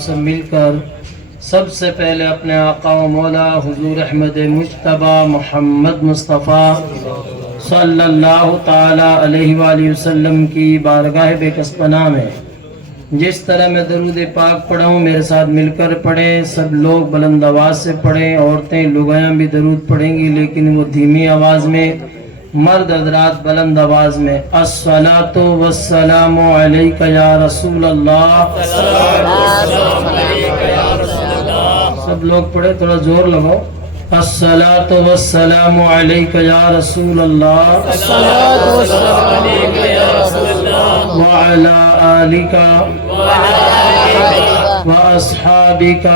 سے مل کر سب سے پہلے اپنے آقا و مولا حضور احمد مجتبی محمد مصطفیٰ صلی اللہ تعالی علیہ وآلہ وسلم کی بارگاہ بے کس پناہ میں جس طرح میں درود پاک پڑھا ہوں میرے ساتھ مل کر پڑھیں. سب لوگ بلند آواز سے پڑھیں. عورتیں لوگیاں بھی درود پڑھیں گی لیکن وہ دھیمی آواز میں. مرد حضرات بلند آواز میں. الصلاۃ والسلام علیک یا رسول اللہ. سب لوگ پڑھے, تھوڑا زور لگاؤ. الصلاۃ والسلام علیک یا رسول اللہ وعلی آلک واصحابک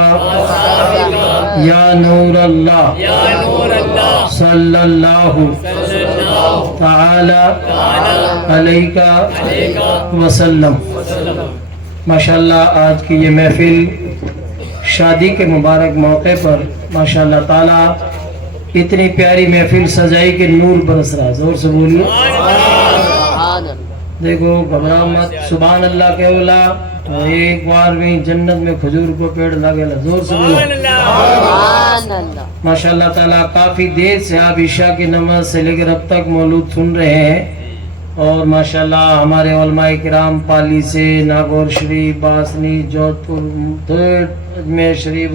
یا نور اللہ صلی اللہ تعالی علیک وسلم. ماشاءاللہ آج کی یہ محفل شادی کے مبارک موقع پر ماشاءاللہ تعالی اتنی پیاری محفل سجائی کہ نور برس رہا. زور سے بولیے دیکھو, گھبراؤ مت. سبحان اللہ کے اولا ایک بار بھی جنت میں کھجور کو پیڑ لگے. زور سے بولو ماشاءاللہ تعالی. کافی دیر سے آپ عشاء کی نماز سے لے کر اب تک مولود سن رہے ہیں اور ماشاءاللہ ہمارے علماء کرام پالی سے, ناگور شریف, باسنی, جودھ پور, اجمیر شریف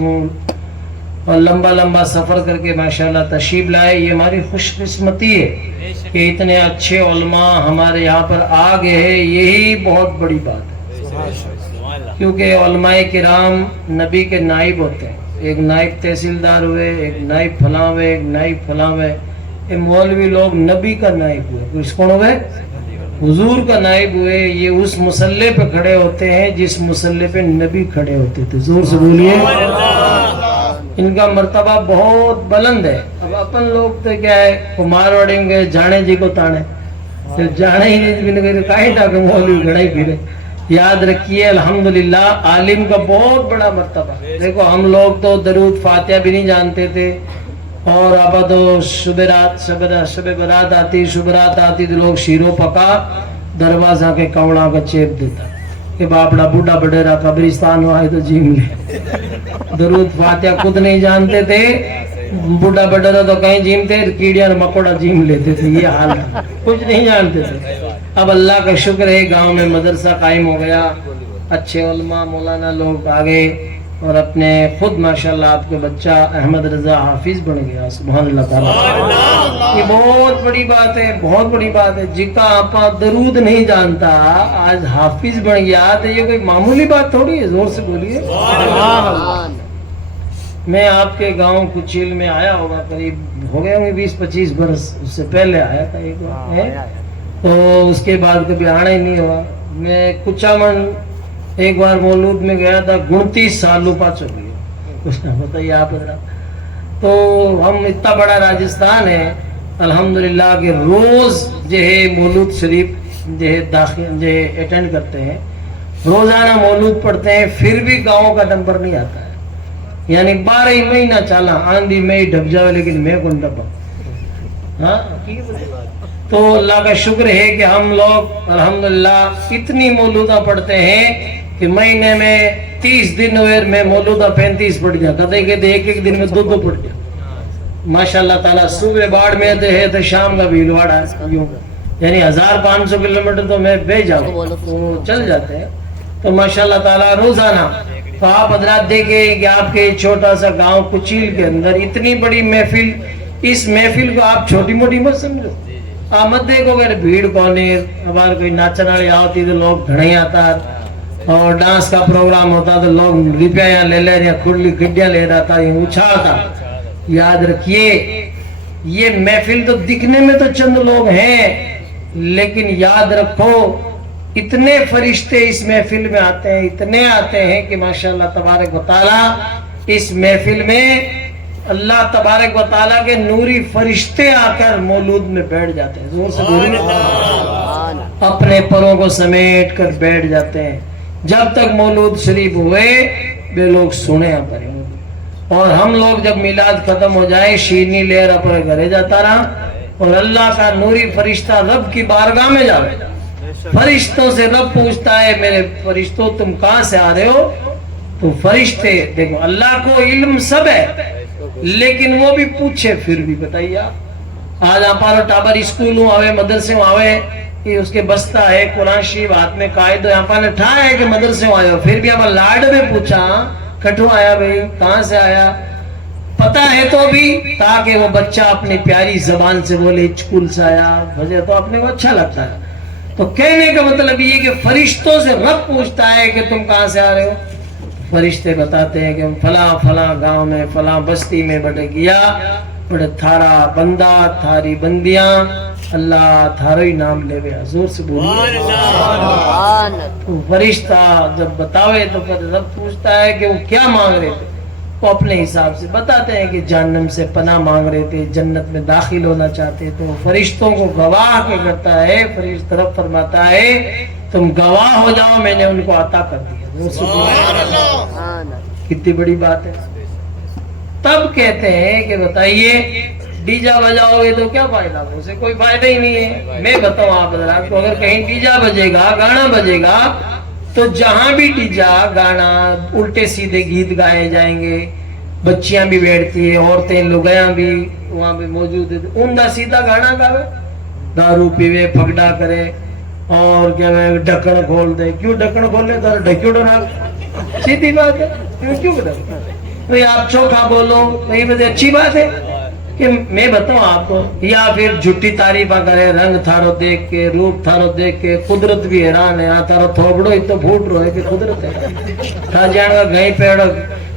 اور لمبا لمبا سفر کر کے ماشاءاللہ تشریف لائے. یہ ہماری خوش قسمتی ہے کہ اتنے اچھے علماء ہمارے یہاں پر آ گئے ہیں. یہی بہت بڑی بات ہے کیونکہ علماء کرام نبی کے نائب ہوتے ہیں. ایک نائب تحصیلدار ہوئے, ایک نائب فلاں ہوئے, ایک نائب فلاں ہوئے. یہ مولوی لوگ نبی کا نائب ہوئے. اس کون ہوئے؟ حضور کا نائب ہوئے. یہ اس مسلح پہ کھڑے ہوتے ہیں جس مسلح پہ نبی کھڑے ہوتے تھے. زور سے بولیے. ان کا مرتبہ بہت بلند ہے. اب اپن لوگ تو کیا ہے, کمار وڑیں گے جانے جی کو تانے, صرف جانے ہی نہیں کہیں تاکہ مولوی گھڑائی پھرے. یاد رکھیے الحمدللہ عالم کا بہت بڑا مرتبہ. دیکھو ہم لوگ تو درود فاتحہ بھی نہیں جانتے تھے اور اب تو شب برات آتی, شبرات آتی تو لوگ شیرو پکا دروازہ کے کوڑا کا چیپ دیتا کہ باپڑا بوڑھا بڈیرا قبرستان آئے تو جیم لے. درود فاتحہ خود نہیں جانتے تھے, بوڑھا بڈیرا تو کہیں جیمتے, کیڑیاں مکوڑا جیم لیتے تھے. یہ حال ہے, کچھ نہیں جانتے تھے. اب اللہ کا شکر ہے گاؤں میں مدرسہ قائم ہو گیا, اچھے علماء مولانا لوگ آ گئے اور اپنے خود ماشاءاللہ آپ کے بچہ احمد رضا حافظ بن گیا. سبحان اللہ تعالیٰ. یہ بہت بڑی بات ہے, بہت بڑی بات ہے. جکا آپا درود نہیں جانتا آج حافظ بن گیا تو یہ کوئی معمولی بات تھوڑی ہے. زور سے بولیے. میں آپ کے گاؤں کچیل میں آیا ہوگا, قریب ہو گئے ہوں گے 20-25 برس. اس سے پہلے آیا تھا ایک بار, تو اس کے بعد کبھی آنا ہی نہیں ہوا. میں کچامن ایک بار مولود میں گیا تھا, 29 سالوں پاس ہو گئی. کچھ نہ بتائیے آپ حضرات. تو ہم اتنا بڑا راجستھان ہے الحمدللہ کہ روز جو ہے مولود شریف جو ہے داخل جو ہے اٹینڈ کرتے ہیں, روزانہ مولود پڑھتے ہیں. پھر بھی گاؤں کا نمبر نہیں آتا ہے. یعنی 12 مہینہ چالا آندھی میں ڈب جاوے لیکن میں کون ڈبا. ہاں تو اللہ کا شکر ہے کہ ہم لوگ الحمدللہ اتنی مولودہ پڑھتے ہیں کہ مہینے میں 30 دن ہوئے میں مولودہ 35 پڑھ جا. کہتے کہتے ایک دن میں 2 پڑھ جا. ماشاءاللہ تعالیٰ صبح باڑ میں ہے تو شام کا بھیلواڑ ہے, یعنی 1500 کلومیٹر تو میں بے جاؤں تو چل جاتے ہیں. تو ماشاءاللہ تعالیٰ روزانہ. تو آپ حضرات دیکھیں کہ آپ کے چھوٹا سا گاؤں کچیل کے اندر اتنی بڑی محفل, اس محفل کو آپ چھوٹی موٹی مت سمجھو. آپ مت دیکھو گے بھیڑ کون ہے. ہمارے کوئی ناچن والی آتی تو لوگ گھڑے آتا, اور ڈانس کا پروگرام ہوتا تو لوگ روپیہ لے لے رہے, کھلی گڈیاں لے رہا تھا, اچھالتا. یاد رکھیے یہ محفل تو دکھنے میں تو چند لوگ ہیں, لیکن یاد رکھو اتنے فرشتے اس محفل میں آتے ہیں, اتنے آتے ہیں کہ ماشاءاللہ تبارک و تعالی اس محفل میں اللہ تبارک و تعالیٰ کے نوری فرشتے آ کر مولود میں بیٹھ جاتے ہیں. زور سے بولیں, اپنے پروں کو سمیٹ کر بیٹھ جاتے ہیں. جب تک مولود شریف ہوئے بے لوگ سنے پڑے. اور ہم لوگ جب میلاد ختم ہو جائے شیرنی لے رہا اپنے گھرے جاتا رہا, اور اللہ کا نوری فرشتہ رب کی بارگاہ میں جاوے. فرشتوں سے رب پوچھتا ہے میرے فرشتوں تم کہاں سے آ رہے ہو؟ تو فرشتے دیکھو اللہ کو علم سب ہے لیکن وہ بھی پوچھے پھر بھی بتائیے آپ آج آپ ٹابر اسکول ہوں آوے مدرسے ہوں آوے کہ اس کے بستہ ہے قرآن شریف ہاتھ میں قائد ہے آپ نے ٹھا ہے کہ مدرسے ہوں آئے ہو پھر بھی آپ لاڈ میں پوچھا کٹھو آیا بھائی کہاں سے آیا پتا ہے تو بھی تاکہ وہ بچہ اپنی پیاری زبان سے بولے اسکول سے آیا وجہ تو اپنے کو اچھا لگتا ہے تو کہنے کا مطلب یہ کہ فرشتوں سے رب پوچھتا ہے کہ تم کہاں سے آ رہے ہو فرشتے بتاتے ہیں کہ ہم فلاں فلاں گاؤں میں فلاں بستی میں بڑے گیا بڑے تھارا بندہ تھاری بندیاں اللہ تھارو ہی نام لے گیا زور سے بولیے فرشتہ جب بتاوے تو پھر رب پوچھتا ہے کہ وہ کیا مانگ رہے تھے وہ اپنے حساب سے بتاتے ہیں کہ جہنم سے پناہ مانگ رہے تھے جنت میں داخل ہونا چاہتے تھے وہ فرشتوں کو گواہ کے کرتا ہے فرشتہ رب فرماتا ہے تم گواہ ہو جاؤ میں نے ان کو عطا کر دیا کتنی بڑی بات ہے تب کہتے ہیں کہ بتائیے ڈیجا بجاؤ گے تو کیا فائدہ اسے کوئی فائدہ ہی نہیں ہے میں بتاؤں آپ حضرات کو اگر کہیں ڈیجا بجے گا گانا بجے گا تو جہاں بھی ڈیجا گانا الٹے سیدھے گیت گائے جائیں گے بچیاں بھی بیٹھتی ہیں عورتیں لگیاں بھی وہاں پہ موجود ہے اوندا سیدھا گانا گاوے دارو پیوے پھگڑا کرے اور کیا ڈھکن کھول دے کیوں ڈھکن کھول لے تو ڈھکیو ڈرا سیدھی بات ہے کیوں بھائی آپ چوکھا بولو نہیں بس اچھی بات ہے کہ میں بتاؤں آپ کو یا پھر جھوٹی تعریفاں کرے رنگ تھارو دیکھ کے روپ تھارو دیکھ کے قدرت بھی حیران ہے تھارو تھوبڑو ہی تو پھوٹ رہو ہے کہ قدرت ہے تھا جان کا گھئی پیڑ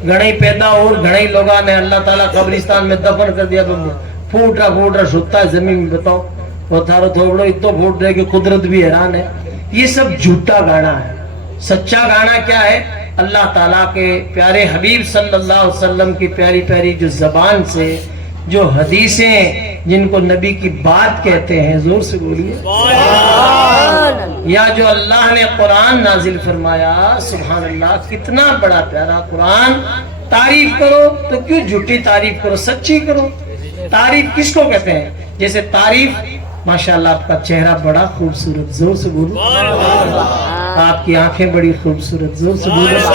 گھڑی پیدا اور گھڑی لوگا نے اللہ تعالیٰ قبرستان میں دفن کر دیا پھوٹ رہا ستا ہے زمین میں بتاؤ وہ تھارو تھوبڑو ہی تو پھوٹ رہے کہ قدرت بھی حیران ہے یہ سب جھوٹا گانا ہے سچا گانا کیا ہے اللہ تعالیٰ کے پیارے حبیب صلی اللہ علیہ وسلم کی پیاری پیاری جو زبان سے جو حدیثیں جن کو نبی کی بات کہتے ہیں زور سے بولیے یا جو اللہ نے قرآن نازل فرمایا سبحان اللہ کتنا بڑا پیارا قرآن تعریف کرو تو کیوں جھوٹی تعریف کرو سچی کرو تعریف کس کو کہتے ہیں جیسے تعریف ماشاءاللہ آپ کا چہرہ بڑا خوبصورت زور سے بولو آپ کی آنکھیں بڑی خوبصورت زور سے بولو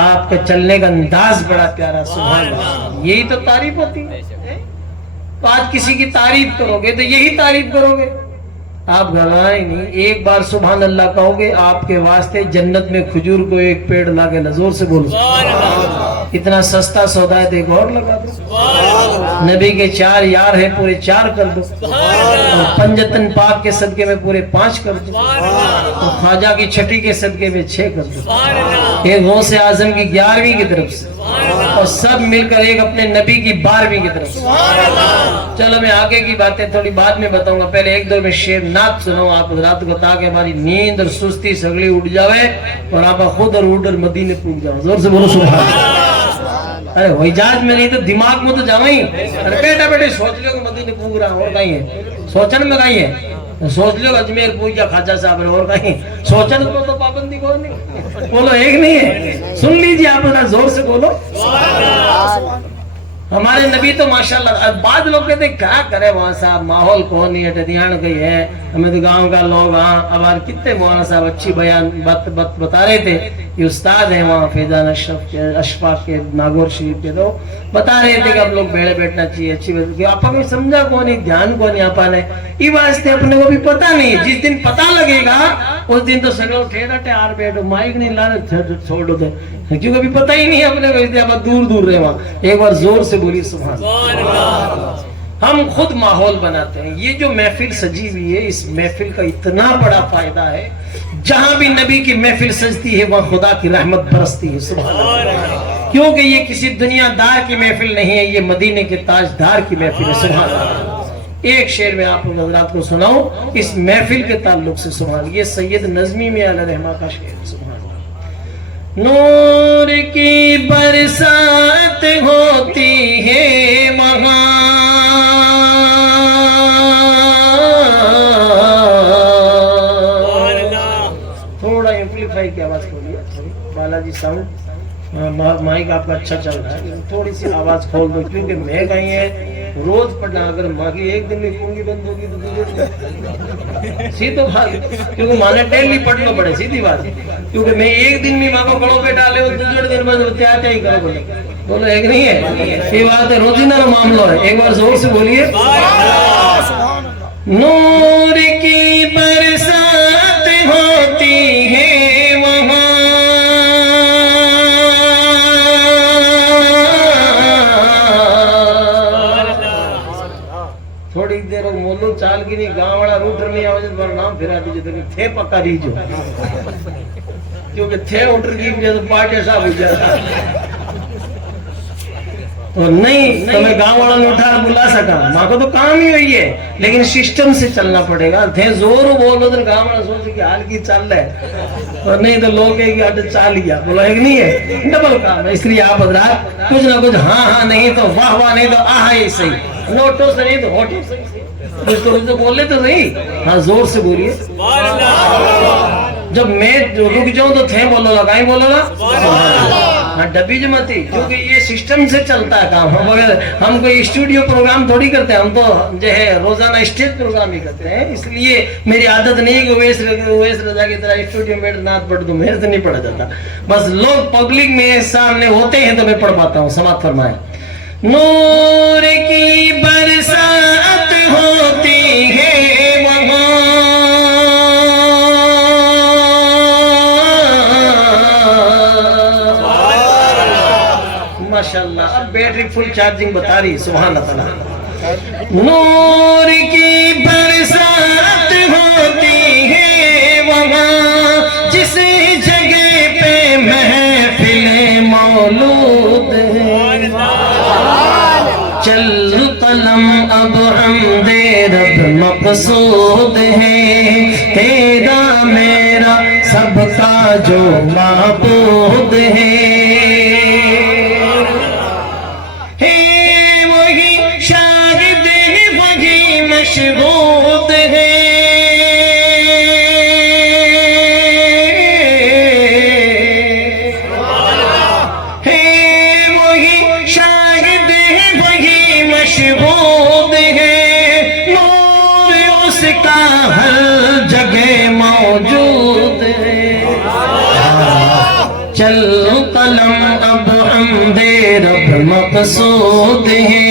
آپ کا چلنے کا انداز بڑا پیارا سبحان اللہ یہی تو تعریف ہوتی ہے تو آج کسی کی تعریف کرو گے تو یہی تعریف کرو گے آپ گھبرائیں نہیں ایک بار سبحان اللہ کہو گے آپ کے واسطے جنت میں کھجور کو ایک پیڑ لاگے زور سے بولو اتنا سستا سودا ہے ایک اور لگا دو نبی کے 4 یار ہیں پورے 4 کر دو اور پنجتن پاک کے صدقے میں پورے 5 کر دو اور خواجہ کی چھٹی کے صدقے میں 6 کر دو ایک غوث اعظم کی 11ویں کی طرف سے اور سب مل کر ایک اپنے نبی کی 12ویں کی طرف سے چلو میں آگے کی باتیں تھوڑی بعد میں بتاؤں گا پہلے ایک دو میں شعر نعت سناؤں آپ حضرات کو تاکہ ہماری نیند اور سستی سگڑی اٹھ جاوے اور آپ خود اور اٹھ اور مدینے پہنچ جاؤ زور سے بولو سبحان اللہ ارے حجاز میں نہیں تو دماغ میں تو جاؤں ہی ارے بیٹا بیٹے سوچ لو کہ مدینے پہنچ رہا اور کہیں ہے سوچن میں کہیں ہے سوچ لو اجمیر پہنچ گیا خواجہ صاحب اور کہیں سوچن کو تو پابندی کو نہیں بولو ایک نہیں ہے سن لیجیے آپ ذرا زور سے بولو ہمارے نبی تو ماشاءاللہ بعض لوگ کہتے ہیں کیا کرے وہاں صاحب ماحول کون نہیں ہے ٹھڈیان گئی ہے ہمیں تو گاؤں کا لوگ اب کتنے مولانا صاحب اچھی بیان بتا رہے تھے یہ استاد ہیں وہاں فیضان اشفاق کے ناگور شریف کے تو بتا رہے تھے کہ اب لوگ بیڑے بیٹھنا چاہیے اچھی بات کہ آپ کو سمجھا کون نہیں دھیان کون نہیں آپا نے یہ واسطے اپنے کو بھی پتا نہیں جس دن پتا لگے گا اس دن تو سگڑ ٹھیرا آر بیٹھو مائک نہیں لا رہے چھوڑ دو کیونکہ ابھی پتا ہی نہیں اپنے کو دور دور رہے وہاں ایک بار زور سے بولی سبحان اللہ ہم خود ماحول بناتے ہیں یہ جو محفل سجی ہوئی ہے اس محفل کا اتنا بڑا فائدہ ہے جہاں بھی نبی کی محفل سجتی ہے وہاں خدا کی رحمت برستی ہے سبحان اللہ کیونکہ یہ کسی دنیا دار کی محفل نہیں ہے یہ مدینے کے تاجدار کی محفل ہے سبحان اللہ ایک شعر میں آپ حضرات کو سناؤں اس محفل کے تعلق سے سبحان یہ سید نظمی میں علیہ رحمہ کا شعر سبحان نور کی برسات ہوتی ہے وہاں تھوڑا ایمپلیفائی کی آواز کھولیے بالاجی ساؤنڈ مائک آپ کا اچھا چل رہا ہے تھوڑی سی آواز کھول دو کیونکہ میں کہیں ہے روز پڑھنا. اگر ماں کی ایک دن میں کنگھی بند ہوگی تو سیدھو بات, کیونکہ ماں نے ڈیلی پڑھنا پڑے, سیدھی بات. کیونکہ میں ایک دن میں ماں کو گڑوں پہ ڈالے ہوں, دوسرے دن میں کیا ہی کرو بولے, بولو ایک نہیں ہے. یہ بات ہے, روزینہ کا معاملہ ہے. ایک بار زور سے بولیے, نور کی برسات ہوتی ہے وہاں, تھوڑی دیر مولو چال کی نہیں, گاؤں والا روٹر نہیں آواز پر نام پھرا دیجئے تو تھے پکا دیجو, کیونکہ تھے اوٹر کی وجہ تو پارٹی صاحب ہو جاتا تو نہیں, تو میں گاؤں والا نے اٹھا بلا سکا, ماں کو تو کام ہی ہوئی ہے, لیکن سسٹم سے چلنا پڑے گا. تھے زور بولو تو گاؤں والا سوچے کہ حال کی چل رہا ہے, اور نہیں تو لوگ کہیں کہ آج چال لیا, بولا ایک نہیں ہے, ڈبل کام ہے. اس لیے آپ حضرات کچھ نہ کچھ ہاں ہاں نہیں تو واہ واہ نہیں تو آہا ہی صحیح, نوٹو سے نہیں تو ہوٹو سے, کچھ تو بولے تو صحیح. ہاں زور سے بولیے. جب میں رک جاؤں تو تھے بولو گا, کہیں بولو گا, ہاں ڈبی جماتی, کیونکہ یہ سسٹم سے چلتا ہے کام. ہم کوئی اسٹوڈیو پروگرام تھوڑی کرتے ہیں, ہم تو جو ہے روزانہ اسٹیج پروگرام ہی کرتے ہیں. اس لیے میری عادت نہیں کہ اویس رضا کی طرح اسٹوڈیو میں نعت پڑھ دوں, میرے سے نہیں پڑھا جاتا. بس لوگ پبلک میں سامنے ہوتے ہیں تو میں پڑھ پاتا ہوں. سماعت فرمائیں. نور کی برسات ہوتی ہے وہاں, ماشاءاللہ. اب بیٹری فل چارجنگ بتا رہی, سبحان اللہ. نور کی برسات ہوتی ہے وہاں, جس جگہ پہ محفل مولود ہے, چل قلم اب حمد رب مقصود ہے, تیرا میرا سب کا جو معبود ہے, وہی شاہد ہے وہی مشہود ہے, وہی شاہد ہے وہی مشہود ہے, نور اس کا ہر جگہ موجود ہے. چل قلم اب حمد رب مقصود ہے,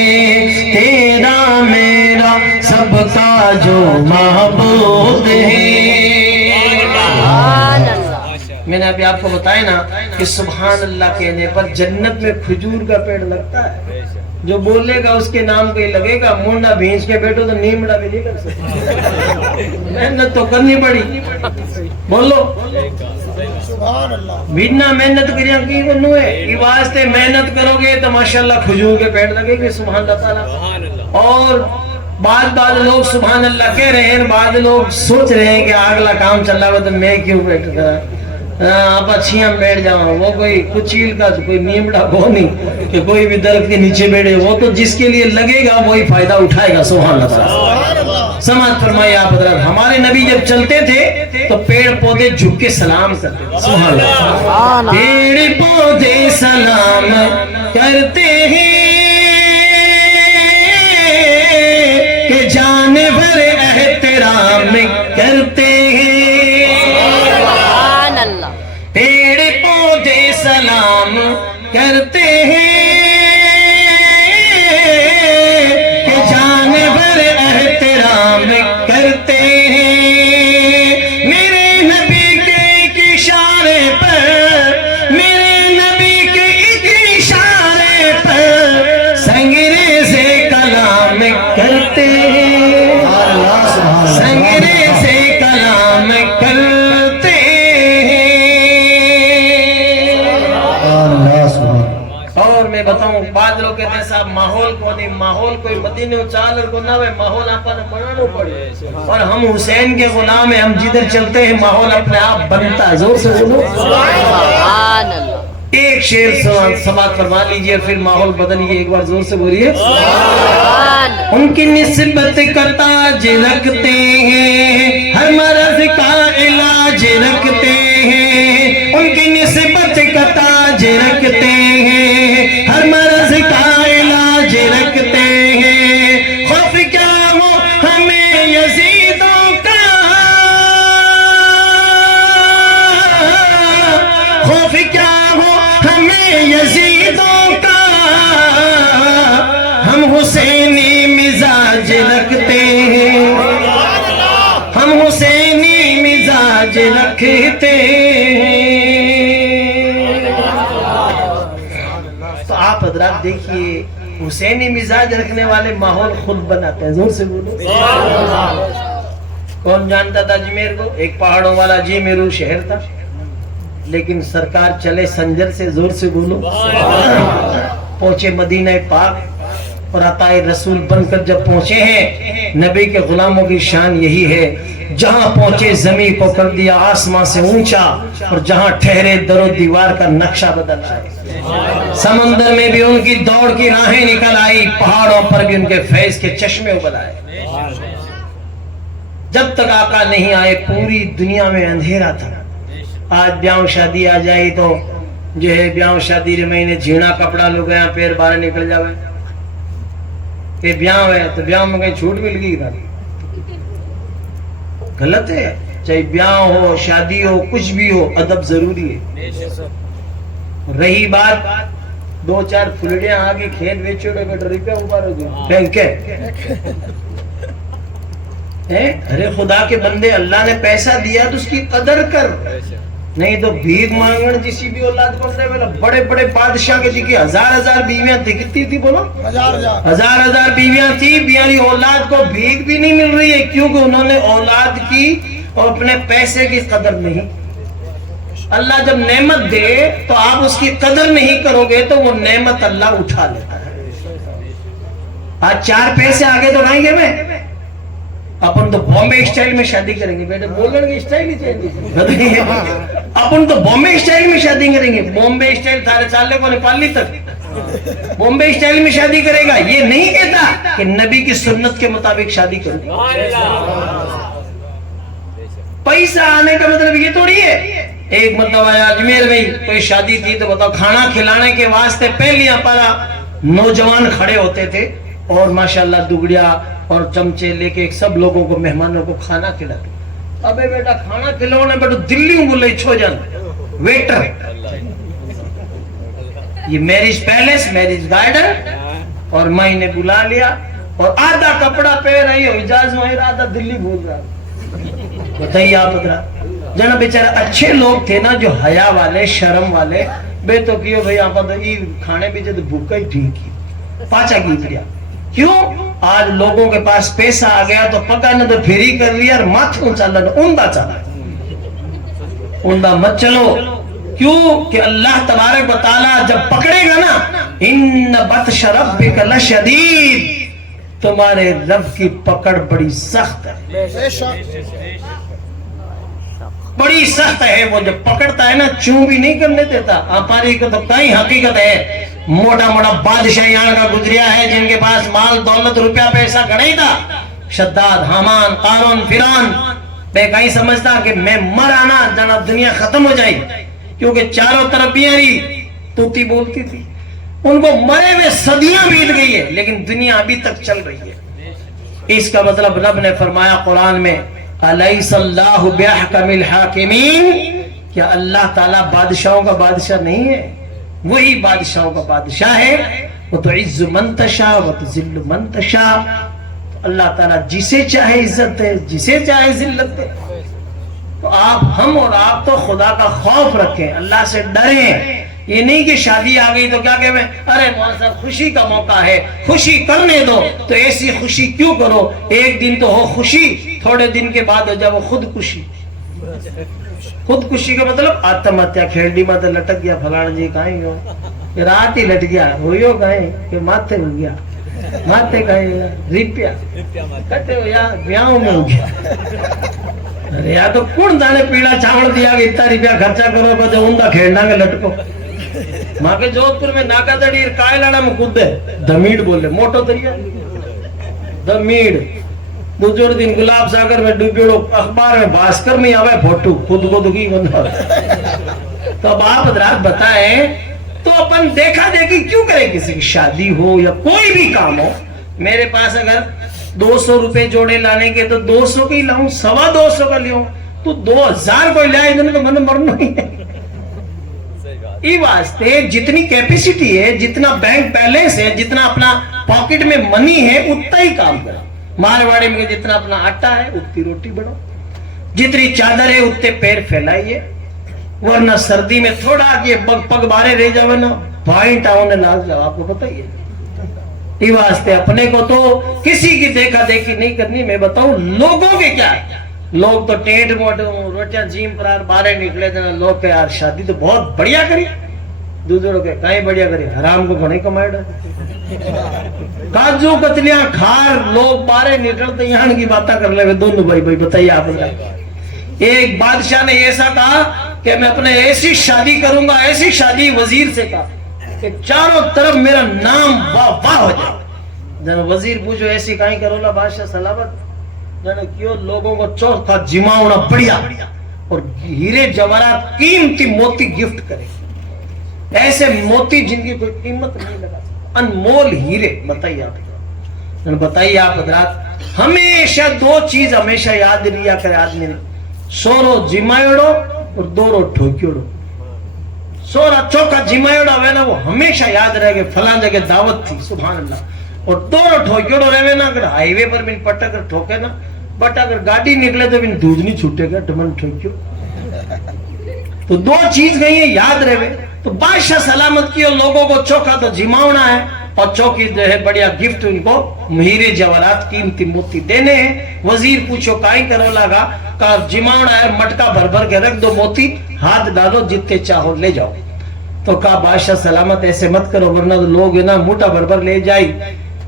تیرا میرا سب کا جو محبوب ہے. میں نے ابھی آپ کو بتایا نا کہ سبحان اللہ کہنے پر جنت میں کھجور کا پیڑ لگتا ہے. جو بولے گا اس کے نام پہ لگے گا. مونڈا بھینس کے بیٹھو تو نیمڑا بھی نہیں کر سکتے, محنت تو کرنی پڑی. بولو بنا محنت کریاں کی بنو ہے, یہ واسطے محنت کرو گے تو ماشاءاللہ کھجور کے پیڑ لگے گے. سبحان اللہ تعالیٰ. اور بعض لوگ سبحان اللہ کہہ رہے ہیں, بعض لوگ سوچ رہے ہیں کہ اگلا کام چل رہا ہے تو میں کیوں بیٹھتا, آپ اچھیاں بیٹھ جاؤں. وہ کوئی کچیل کا کوئی نیمڑا وہ نہیں کہ کوئی بھی درخت کے نیچے بیٹھے, وہ تو جس کے لیے لگے گا وہی فائدہ اٹھائے گا. سبحان اللہ. سماعت فرمائیے آپ حضرات. ہمارے نبی جب چلتے تھے تو پیڑ پودے جھک کے سلام کرتے تھے. سبحان اللہ. پیڑ پودے سلام کرتے ہیں کہ جانور احترام کرتے ہیں. پیڑ پودے سلام کرتے ہیں کہ جانور احترام کرتے ہیں. میرے نبی کے ایک اشارے پر, میرے نبی کے ایک اشارے پر سنگریزے کلام کرتے ہیں, سنگریزے کلام کرتے ہیں. اور میں بتاؤں, بعض لوگ کہتے ہیں صاحب ماحول کو نہیں, ماحول کوئی مدینے اچالر کو نہ ہوئے, ماحول آپ نے بنانا پڑے. اور ہم حسین کے غلام ہیں, ہم جدھر چلتے ہیں ماحول اپنے آپ بنتا ہے. زور سے بولو ایک شعر سماعت فرما لیجئے, پھر ماحول بدلیے. ایک بار زور سے بولیے. ان کی نسبت کا تاج رکھتے ہیں, ہر مرض کا علاج رکھتے ہیں. ان کی نسبت کا تاج رکھتے ہیں, ہر مرض کا علاج رکھتے ہیں. حسینی مزاج رکھتے ہیں، ہم حسینی مزاج رکھتے ہیں۔ تو آپ حضرات دیکھیے حسینی مزاج رکھنے والے ماحول خود بناتے ہیں۔ زور سے بولو۔ کون جانتا تھا اجمیر کو؟ ایک پہاڑوں والا اجمیرو شہر تھا، لیکن سرکار چلے سنجر سے۔ زور سے بولو۔ پہنچے مدینہ پاک اور عطائے رسول بن کر جب پہنچے ہیں، نبی کے غلاموں کی شان یہی ہے، جہاں پہنچے زمین کو کر دیا آسمان سے اونچا، اور جہاں ٹھہرے در و دیوار کا نقشہ بدل آئے۔ سمندر میں بھی ان کی دوڑ کی راہیں نکل آئی، پہاڑوں پر بھی ان کے فیض کے چشمے ابل آئے۔ جب تک آقا نہیں آئے پوری دنیا میں اندھیرا تھا۔ آج بیاہ شادی آ جائی تو جو ہے بیاہ شادی رے مہینے جھینا کپڑا لو گیا پیر باہر نکل جاوے کہ بیاہ ہے تو بیاہ میں کہیں چھوٹ مل گئی تھا۔ غلط ہے، چاہے بیاہ ہو شادی ہو کچھ بھی ہو، ادب ضروری ہے۔ رہی بات دو چار پھلڑیاں آگے کھیت بیچو تو روپیہ اوپر ہو گیا بینک ارے خدا کے بندے، اللہ نے پیسہ دیا تو اس کی قدر کر، نہیں تو بھیک مانگن جسی بھی اولاد کو دے۔ بڑے بڑے بادشاہ کے جی کی ہزار ہزار بیویاں تھی، کتنی تھی بولو؟ ہزار ہزار بیویاں تھی، بیاری اولاد کو بھیک بھی نہیں مل رہی ہے، کیونکہ انہوں نے اولاد کی اور اپنے پیسے کی قدر نہیں۔ اللہ جب نعمت دے تو آپ اس کی قدر نہیں کرو گے تو وہ نعمت اللہ اٹھا لیتا ہے۔ آج چار پیسے آگے تو آئیں گے میں اپن تو بامبے اسٹائل میں شادی کریں گے، بیٹے بولنے کی اسٹائل ہی چاہیے۔ اپن تو بامبے اسٹائل میں شادی کریں گے، بامبے اسٹائل تھارے چالے کو نیپالی تک بامبے اسٹائل میں شادی کرے گا۔ یہ نہیں کہتا کہ نبی کی سنت کے مطابق شادی کرو۔ پیسہ آنے کا مطلب یہ تھوڑی ہے۔ ایک مطلب آیا اجمیر میں کوئی شادی تھی تو بتاؤ کھانا کھلانے کے واسطے پہلے پارا نوجوان کھڑے ہوتے تھے اور ماشاءاللہ دگڑیا اور چمچے لے کے سب لوگوں کو مہمانوں کو کھانا کھلاتے۔ ابے بیٹا کھانا کھلانے بیٹا دلی ہوں بولے چھو جان ویٹر، یہ میرج پیلیس میرج گارڈن، اور میں نے بلا لیا اور آدھا کپڑا پہ رہی ہو اجاز میں آدھا دلی بھول رہا۔ بتائیے آپ جنا بیچارہ اچھے لوگ تھے نا جو حیا والے شرم والے، بے تو کیوں بھئی آپ کھانے پیچھے تو بھوکا ہی ٹھیک ہی پاچا کی پڑیا۔ کیوں؟ آج لوگوں کے پاس پیسہ آ گیا تو پکا نہ تو پھیری کر لیا اور ماتھ چلا نہ اندہ چلا، اندہ مت چلو۔ کیوں کہ اللہ تبارک و تعالیٰ جب پکڑے گا نا، ان بطش ربک لشدید، تمہارے رب کی پکڑ بڑی سخت ہے، بڑی سخت ہے۔ وہ جب پکڑتا ہے نا چوں بھی نہیں کرنے دیتا۔ ہماری کو تو کئی حقیقت ہے، موٹا موٹا بادشاہ یہاں کا گزریا ہے جن کے پاس مال دولت روپیہ پیسہ گھڑے تھا، شداد حامان قارون فرعون، میں کہیں سمجھتا کہ میں مر آنا جانا دنیا ختم ہو جائے، کیونکہ چاروں طرف بیاری توتی بولتی تھی، ان کو مرے ہوئے صدیاں بیت گئی ہے لیکن دنیا ابھی تک چل رہی ہے۔ اس کا مطلب رب نے فرمایا قرآن میں، الیس اللہ بأحکم الحاکمین، کیا اللہ تعالیٰ بادشاہوں کا بادشاہ نہیں ہے؟ وہی بادشاہوں کا بادشاہ ہے۔ وتعز من تشاء وتذل من تشاء، اللہ تعالیٰ جسے چاہے عزت ہے جسے چاہے ذلت ہے۔ تو آپ ہم اور آپ تو خدا کا خوف رکھیں، اللہ سے ڈریں۔ یہ نہیں کہ شادی آ گئی تو کیا کہ میں ارے مولانا صاحب خوشی کا موقع ہے خوشی کرنے دو، تو ایسی خوشی کیوں کرو؟ ایک دن تو ہو خوشی، تھوڑے دن کے بعد ہو جائے وہ خودکشی۔ خودکشی کا مطلب آتم ہتیا، کھیلڈی ماں لٹک گیا فلانا جی کہیں ہو، رات ہی لٹ گیا ہوئیو کہیں کہ ماتھے ہو گیا، ماتھے کہیں ریپیا کٹے ہو یا بیاہوں میں ہو گیا۔ ارے یا تو کون دانے پیڑا چاول دیا کہ اتنا روپیہ خرچہ کرو بس اندہ کھیلنا کے لٹکو۔ ماں کے جودھ پور میں ناکا دڑی کائے لانا میں خود دے دمیڑ بولے موٹو دریا دمیڑ۔ دوسرے دن گلاب ساگر میں ڈوبیڑو، اخبار میں بھاسکر میں آوے فوٹو خود کو دکھی بندہ۔ تو اب آپ حضرات بتائیں تو اپن دیکھا دیکھی کیوں کریں؟ کسی کی شادی ہو یا کوئی بھی کام ہو، میرے پاس اگر 200 روپے جوڑے لانے کے تو 200 کی لاؤں، 250 کا لیوں، تو 2000 کو لائے تو من مرنا ہی ہے۔ یہ واسطے جتنی کیپیسٹی ہے, جتنا بینک بیلنس ہے, جتنا اپنا پاکٹ میں منی ہے, اتنا ہی کام کرو. مارواڑی میں جتنا اپنا آٹا ہے اتنی روٹی بناؤ, جتنی چادر ہے اتنے پیر پھیلائیے, ورنہ سردی میں تھوڑا کہ پگ بارے رہ جاؤ نا پوائنٹ آؤ لاگ جاؤ. آپ کو پتہ ہی ہے. یہ واسطے اپنے کو تو کسی کی دیکھا دیکھی نہیں کرنی. میں بتاؤں لوگوں کے کیا ہے, لوگ تو ٹینٹ موٹ روٹیاں جیم پر باہر نکلے تھے. لوگ کہ یار شادی تو بہت بڑھیا کری, دوسروں کے کہیں بڑھیا کری, حرام کو گھنے کمائے ڈالے, کاجو کتلیاں کھار لوگ باہر نکلتے یہاں کی باتیں کر لے. دونوں بھائی بتائیے آپ. ایک بادشاہ نے ایسا کہا کہ میں اپنے ایسی شادی کروں گا, ایسی شادی وزیر سے کہا کہ چاروں طرف میرا نام واہ واہ ہو جائے. جب وزیر پوچھو ایسی کہیں کرو لا بادشاہ سلامت, کیوں لوگوں کو چوتھا جماؤنا بڑھیا اور ہیرے جواہرات قیمتی موتی گفٹ کرے, ایسے موتی جن کی کوئی قیمت نہیں لگا, انمول ہیرے. بتائیے آپ حضرات, ہمیشہ دو چیز ہمیشہ یاد ریا کرے آدمی نے, سورو جمائڑو اور دورو ٹھوکیڑو. سورا چوکا جمائڑا ہوئے نا وہ ہمیشہ یاد رہے گا فلاں جگہ دعوت تھی, سبحان اللہ. اور دورو ٹھوکیڑو رہے نا, اگر ہائی وے پر بن پٹا کر ٹھوکے نا, بٹ اگر گاڑی نکلے تو بن دودھ نہیں چھوٹے گا ٹمن ٹھوکیو. تو دو چیز گئی ہیں یاد رہے. تو بادشاہ سلامت کی, اور لوگوں کو چوکا تو جماؤنا ہے اور چوکی جو ہے بڑھیا گفٹ ان کو ہیرے جواہرات قیمتی موتی دینے ہیں. وزیر پوچھو کائیں کرو لگا, کہا جماؤنا ہے مٹکا بھر بھر کے رکھ دو موتی, ہاتھ ڈالو جتنے چاہو لے جاؤ. تو کہا بادشاہ سلامت ایسے مت کرو ورنہ تو لوگ ہے نا موٹا بھر بھر لے جائی.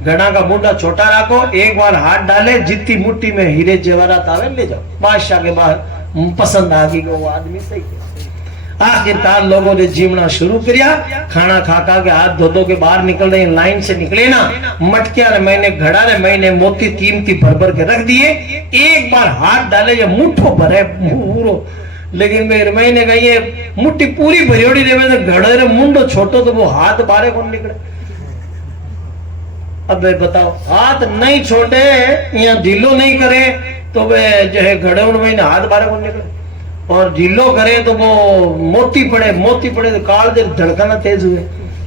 گھڑا کا موٹا چھوٹا رکھو, ایک بار ہاتھ ڈالے جتنی مٹھی میں ہیرے جواہرات آوے لے جاؤ. بادشاہ کے باہر پسند آ گئی کہ وہ آدمی صحیح ہے. آخرکار لوگوں نے جیمنا شروع کریا, کھانا کھا کے ہاتھ دھو دھو کے باہر نکل رہے, لائن سے نکلے نا, مٹکیا نے میں نے گھڑا نے میں نے موتی قیمتی بھر بھر کے رکھ دیے. ایک بار ہاتھ ڈالے یا مٹھو بھرے پورو, لیکن میں نے کہی مٹھی پوری بھریوڑی دے میں گھڑے رہے منڈو چھوٹو تو وہ ہاتھ باہر کون نکلے. اب بتاؤ ہاتھ نہیں چھوٹے یا ڈھیلو نہیں کرے تو وہ جو ہے گھڑے میں ہاتھ باہر کون نکلے, اور ڈھیلو کرے تو وہ موتی پڑے تو کال دے دھڑکنا تیز ہوئے,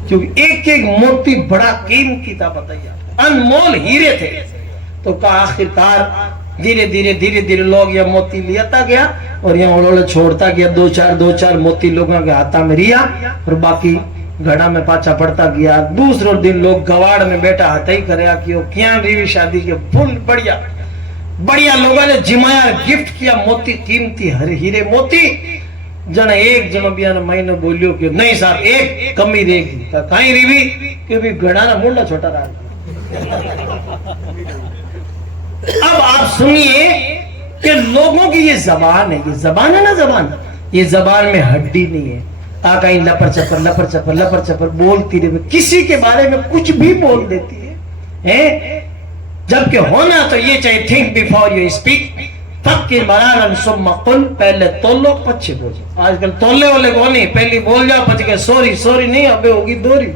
کیونکہ ایک ایک موتی بڑا قیمتی تھا. بتائیے انمول ہیرے تھے. تو کہا آخرکار دھیرے دھیرے لوگ یہ موتی لیتا گیا اور یہ اڑوڑے چھوڑتا گیا. دو چار موتی لوگوں کے ہاتھا میں ریا اور باقی گھڑا میں پاچا پڑتا گیا. دوسرے دن لوگ گواڑ میں بیٹا ہاتھ ہی کریا کہ کیا ریوی شادی کے پھول بڑھیا لوگوں نے جمایا, گفٹ کیا موتی قیمتی ہیرے موتی. جن ایک جنوبیا نے میں نے بولیو کہ نہیں صاحب ایک کمی رہے گی. کہیں ریوی کہ بھی گھڑا نا منڈا چھوٹا رہا. اب آپ سنیے کہ لوگوں کی یہ زبان ہے, یہ زبان ہے نا, زبان یہ زبان میں ہڈی نہیں ہے. کہیں لپر چپر بولتی رہے, کسی کے بارے میں کچھ بھی بول دیتی ہے. جبکہ ہونا تو یہ چاہے تھنک بیفور یو اسپیک, فکر مرارن ثم قل, پہلے تولو پچھے بولو. آج کل تولے والے کو نہیں, پہلی بول جاؤ پچھ کے سوری نہیں, ابے ہوگی دوری.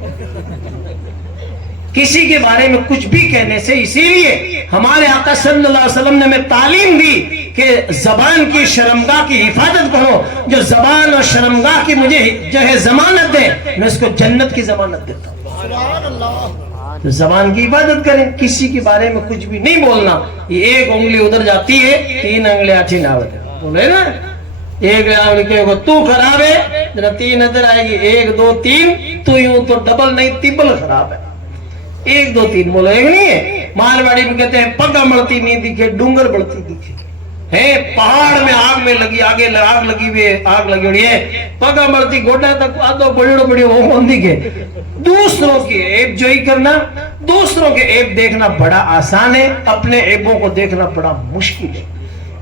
کسی کے بارے میں کچھ بھی کہنے سے, اسی لیے ہمارے آقا صلی اللہ علیہ وسلم نے ہمیں تعلیم دی کہ زبان کی شرمگاہ کی حفاظت کرو. جو زبان اور شرمگاہ کی مجھے جو ہے ضمانت دے, میں اس کو جنت کی ضمانت دیتا ہوں. تو زبان کی حفاظت کریں, کسی کے بارے میں کچھ بھی نہیں بولنا. یہ ایک انگلی ادھر جاتی ہے, 3 انگلیاں اٹھی نہ ہوتے بولے نا, ایک انگلی کو تو خراب ہے, 3 ادھر آئے گی, 1 2 3, تو یوں تو ڈبل نہیں تیبل خراب ہے. 1 2 3 بولو, ایک نہیں ہے. مارواڑی میں کہتے ہیں پگا مڑتی نہیں دکھے ڈونگر بڑھتی دکھے. ہے پہاڑ میں آگ میں لگی, آگے آگ لگی ہوئی ہے, آگ لگی ہوئی ہے, پگا مڑتی گوڈا تک آدھو بڑی وہ کون دکھے. دوسروں کے عیب جوئی کرنا, دوسروں کے عیب دیکھنا بڑا آسان ہے, اپنے عیبوں کو دیکھنا بڑا مشکل ہے.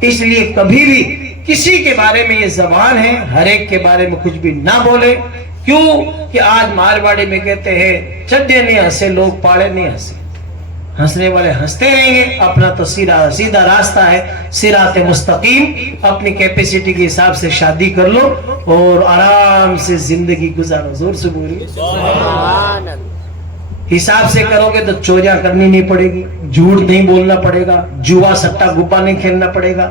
اس لیے کبھی بھی کسی کے بارے میں یہ زبان ہے, ہر ایک کے بارے میں کچھ بھی نہ بولے. کیوں کہ آج مارواڑی میں کہتے ہیں چڈے نہیں ہنسے لوگ, پاڑے نہیں ہنسے. ہنسنے والے ہنستے رہیں گے, اپنا تو سیدھا راستہ ہے, صراط مستقیم. اپنی کیپیسٹی کے حساب سے شادی کر لو اور آرام سے زندگی گزارو. زور سے بولیے سبحان اللہ. حساب سے کرو گے تو چوریاں کرنی نہیں پڑے گی, جھوٹ نہیں بولنا پڑے گا, جوا سٹا گپا نہیں کھیلنا پڑے گا,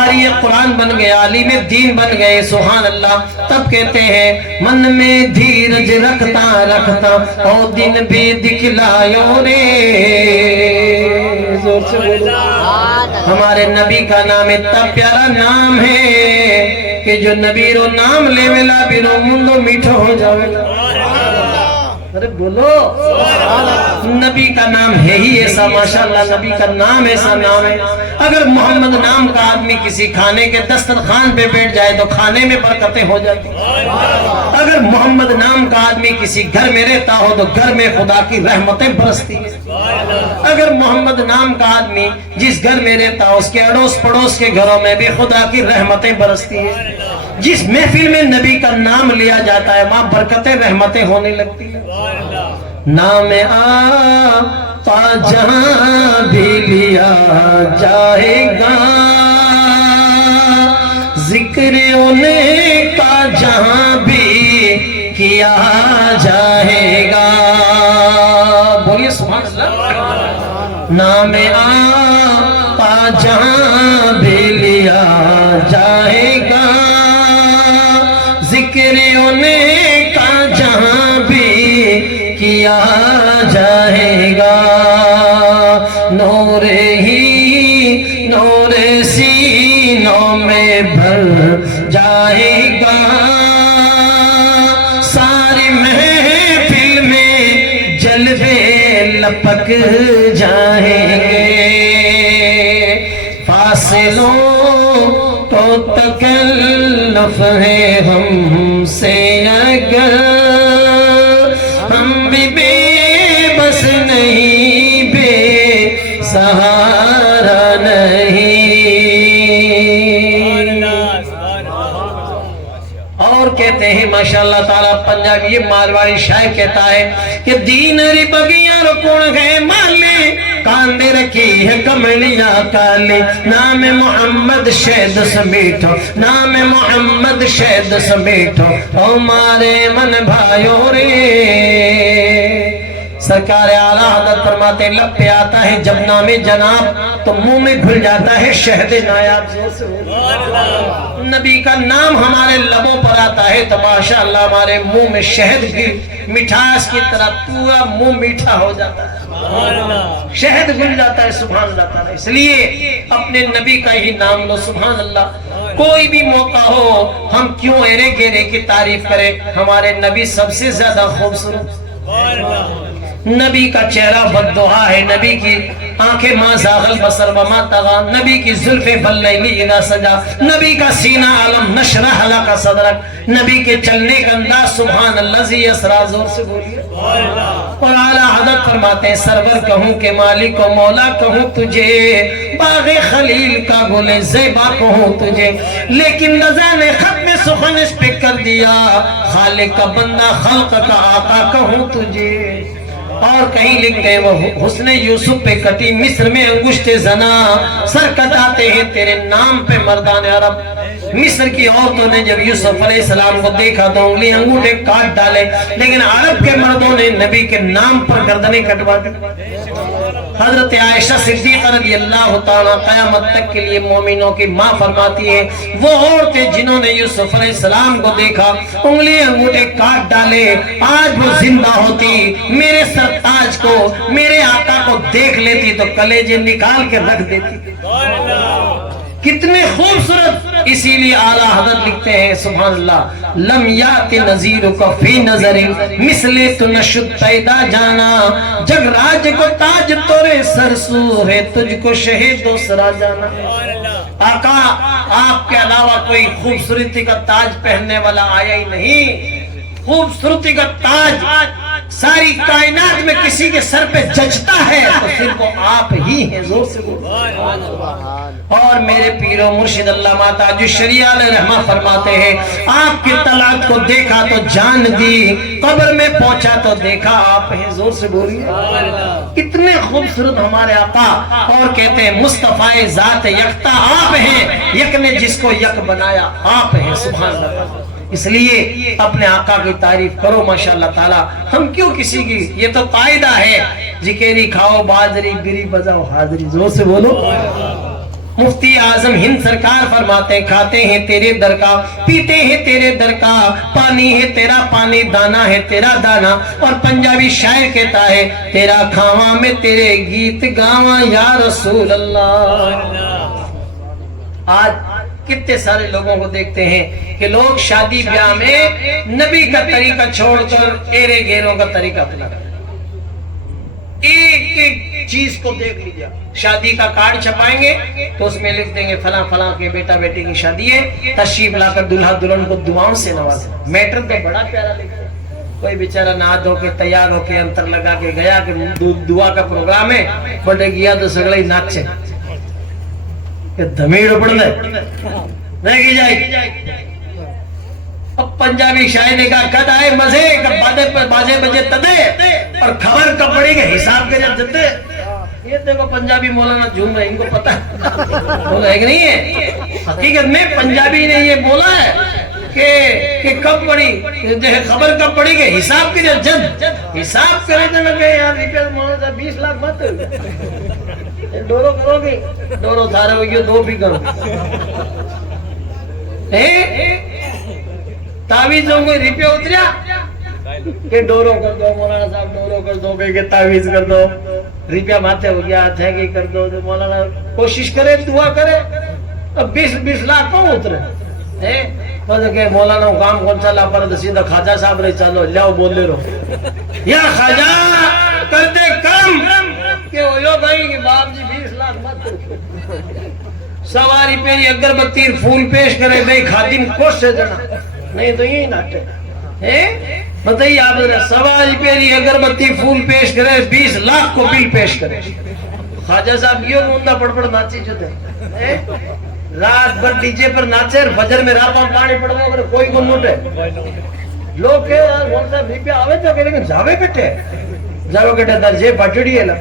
قاری قرآن بن گئے، عالم دین بن گئے، سبحان اللہ. تب کہتے ہیں من میں دھیرج رکھتا رکھتا او دن بھی دکھلایو رے. زور سے بولو. ہمارے نبی کا نام اتنا پیارا نام ہے کہ جو نبی رو نام لے ویلا بیرو مندو میٹھا ہو جاوے. ارے بولو. نبی کا نام ہے ہی ایسا، ماشاءاللہ نبی کا نام ایسا نام ہے. اگر محمد نام کا آدمی کسی کھانے کے دسترخوان پہ بیٹھ جائے تو کھانے میں برکتیں ہو جاتی. اگر محمد نام کا آدمی کسی گھر میں رہتا ہو تو گھر میں خدا کی رحمتیں برستی ہیں. اگر محمد نام کا آدمی جس گھر میں رہتا ہو اس کے اڑوس پڑوس کے گھروں میں بھی خدا کی رحمتیں برستی ہیں. جس محفل میں نبی کا نام لیا جاتا ہے وہاں برکتیں رحمتیں ہونے لگتی ہیں. نام آقا جہاں بھی لیا جائے گا، ذکر انہیں کا جہاں بھی کیا جائے گا. بولیے سبحان اللہ. نام آقا جہاں بھی لیا جائے گا، ذکر انہیں کا جہاں بھی کیا جائے گا. نور ہی نور سینوں میں بھر جائے گا، ساری محفل میں جلوے لپک جائیں گے. فاصلوں تو تکلف ہے ہم سے اگر ہم بھی بے بس نہیں، بے سہارا نہیں. اور کہتے ہیں ماشاءاللہ تعالیٰ پنجابی مالواری شاعر کہتا ہے کہ دین ری بگیاں رکون گئے مالے، کاندے رکھی ہے کملیاں کالی. نام محمد شہد سمیٹھو، نام محمد شہد سمیٹھو او مارے من بھائیو رے. سرکار اعلیٰ حضرت فرماتے لب پہ آتا ہے جب نام جناب تو منہ میں گھل جاتا ہے شہد نایاب. نبی کا نام ہمارے لبوں پر آتا ہے تو ماشاءاللہ ہمارے منہ میں شہد کی مٹھاس کی طرح پورا منہ میٹھا ہو جاتا ہے، شہد گھل جاتا ہے. سبحان اللہ تعالیٰ. اس لیے اپنے نبی کا ہی نام لو. سبحان اللہ. کوئی بھی موقع ہو ہم کیوں ایرے گیرے کی تعریف کریں. ہمارے نبی سب سے زیادہ خوبصورت. نبی کا چہرہ بددعا ہے، نبی کی آنکھیں ما زاغ البصر وما طغى، نبی کی زلفیں باللیل اذا سجا، نبی کا سینہ علم نشرح لک صدرک، نبی کے چلنے کا انداز سبحان الذی اسرا. زور سے بولیے. اور اعلیٰ حضرت فرماتے ہیں سرور کہوں کہ مالک و مولا کہوں تجھے، باغ خلیل کا گل زیبا کہوں تجھے، لیکن رضا نے ختم سخن اس پہ کر دیا، خالق کا بندہ خلق کا آقا کہوں تجھے. اور کہیں لکھتے ہیں وہ حسن یوسف پہ کٹی مصر میں انگشت زنا، سر کٹاتے ہیں تیرے نام پہ مردان عرب. مصر کی عورتوں نے جب یوسف علیہ السلام کو دیکھا تو انگلی انگوٹھے کاٹ ڈالے، لیکن عرب کے مردوں نے نبی کے نام پر گردنیں کٹوا دی. حضرت عائشہ صدیقہ رضی اللہ تعالیٰ قیامت تک کے لیے مومنوں کی ماں فرماتی ہے وہ عورتیں جنہوں نے یوسف علیہ السلام کو دیکھا انگلی انگوٹھے کاٹ ڈالے، آج وہ زندہ ہوتی میرے سرتاج کو میرے آقا کو دیکھ لیتی تو کلیجے نکال کے رکھ دیتی. کتنے خوبصورت. اسی لیے اعلیٰ حضرت لکھتے ہیں سبحان اللہ لم یات نظیرک فی نظری مثل تو نشد پیدا جانا، جگ راج کو تاج تورے سرسو ہے تجھ کو شہید دوسرا جانا. آقا آپ کے علاوہ کوئی خوبصورتی کا تاج پہننے والا آیا ہی نہیں. خوبصورتی کا تاج ساری کائنات میں کسی کے سر پہ جچتا ہے تو صرف وہ آپ ہی ہیں. زور سے اور میرے پیر و مرشد علامہ تاج الشریعہ علیہ رحمہ فرماتے ہیں آپ کی طلعت کو دیکھا تو جان دی، قبر میں پہنچا تو دیکھا آپ ہیں. زور سے بولیے. اتنے خوبصورت ہمارے آقا. اور کہتے ہیں مصطفی ذات یکتا آپ ہیں، یک نے جس کو یک بنایا آپ ہیں. سبحان اللہ. اس لیے اپنے آقا کی تعریف کرو ماشاءاللہ تعالیٰ. ہم کیوں کسی کی، یہ تو قاعدہ ہے ذکری کھاؤ باجری گری بجاؤ حاضری. زور سے بولو. مفتی اعظم ہند سرکار فرماتے ہیں کھاتے ہیں تیرے در کا، پیتے ہیں تیرے در کا، پانی ہے تیرا پانی، دانا ہے تیرا دانا. اور پنجابی شاعر کہتا ہے تیرا کھاواں میں تیرے گیت گاواں یا رسول اللہ. آج کتنے سارے لوگوں کو دیکھتے ہیں کہ لوگ شادی بیاہ میں نبی کا طریقہ چھوڑ کر ایرے گیروں کا طریقہ اپنا ایک ایک چیز کو دیکھ لیجیے. شادی کا کارڈ چھپائیں گے تو اس میں لکھ دیں گے فلاں فلاں کے بیٹا بیٹی کی شادی ہے، تشریف لا کر دلہا دلہن کو دعاؤں سے نوازیں. میٹر تو بڑا پیارا لکھتے ہیں. کوئی بیچارہ نہا دھو کے تیار ہو کے انتر لگا کے گیا کہ دعا کا پروگرام ہے، بڑے گیا تو سگڑا ہی ناچے کہ دھمیڑ پڑھنے نہیں کی جائے. اب پنجابی شاعر نے کہا کد آئے مزے بازے بجے تدے اور خبر کب پڑی کہ حساب کے جب جتے. یہ دیکھو پنجابی مولانا جھوم رہے، ان کو پتہ ہے کہ نہیں ہے. حقیقت میں پنجابی نے یہ بولا ہے کہ کب پڑی خبر کب پڑی کہ حساب کے جب حساب کرے تو لگے یار روپیہ مولانا 20 لاکھ مت ڈورو کرو گے، ڈورو تھارے ہوگی دو بھی کرو. تعویذوں کو روپیہ اتریا کہ ڈورو کر دو مولانا صاحب، ڈورو کر دو کہ تعویذ کر دو، روپیہ ماتھے ہو گیا تھینگی کر دو. مولانا کوشش کرے دعا کرے. اب 20 لاکھ کون اترے کہ مولانا کام کون سا لا پر سیدھا خواجہ صاحب رہے چلو لیاؤ بول لے رہو یا خواجہ کر دے کم کہ ہو بھائی کہ باپ جی 20 لاکھ مت سواری پہ یہ اگربتی پھول پیش کرے بھائی خادم کوش سے جنا نہیں تو یہی ناٹے بتائیے آپ سواری پہ یہ اگربتی پھول پیش کرے 20 لاکھ کو بل پیش کرے. خواجہ صاحب کیوں مندہ پڑ پڑ ناچی جتے رات بھر ڈی جے پر ناچے اور فجر میں راپاں پانی پڑ گئے اگر کوئی کو نوٹے لوگ کہ مول صاحب ریپیہ آوے تو کہ لیکن جاوے کٹے جاوے کٹے درجے پٹڑی ہے لگ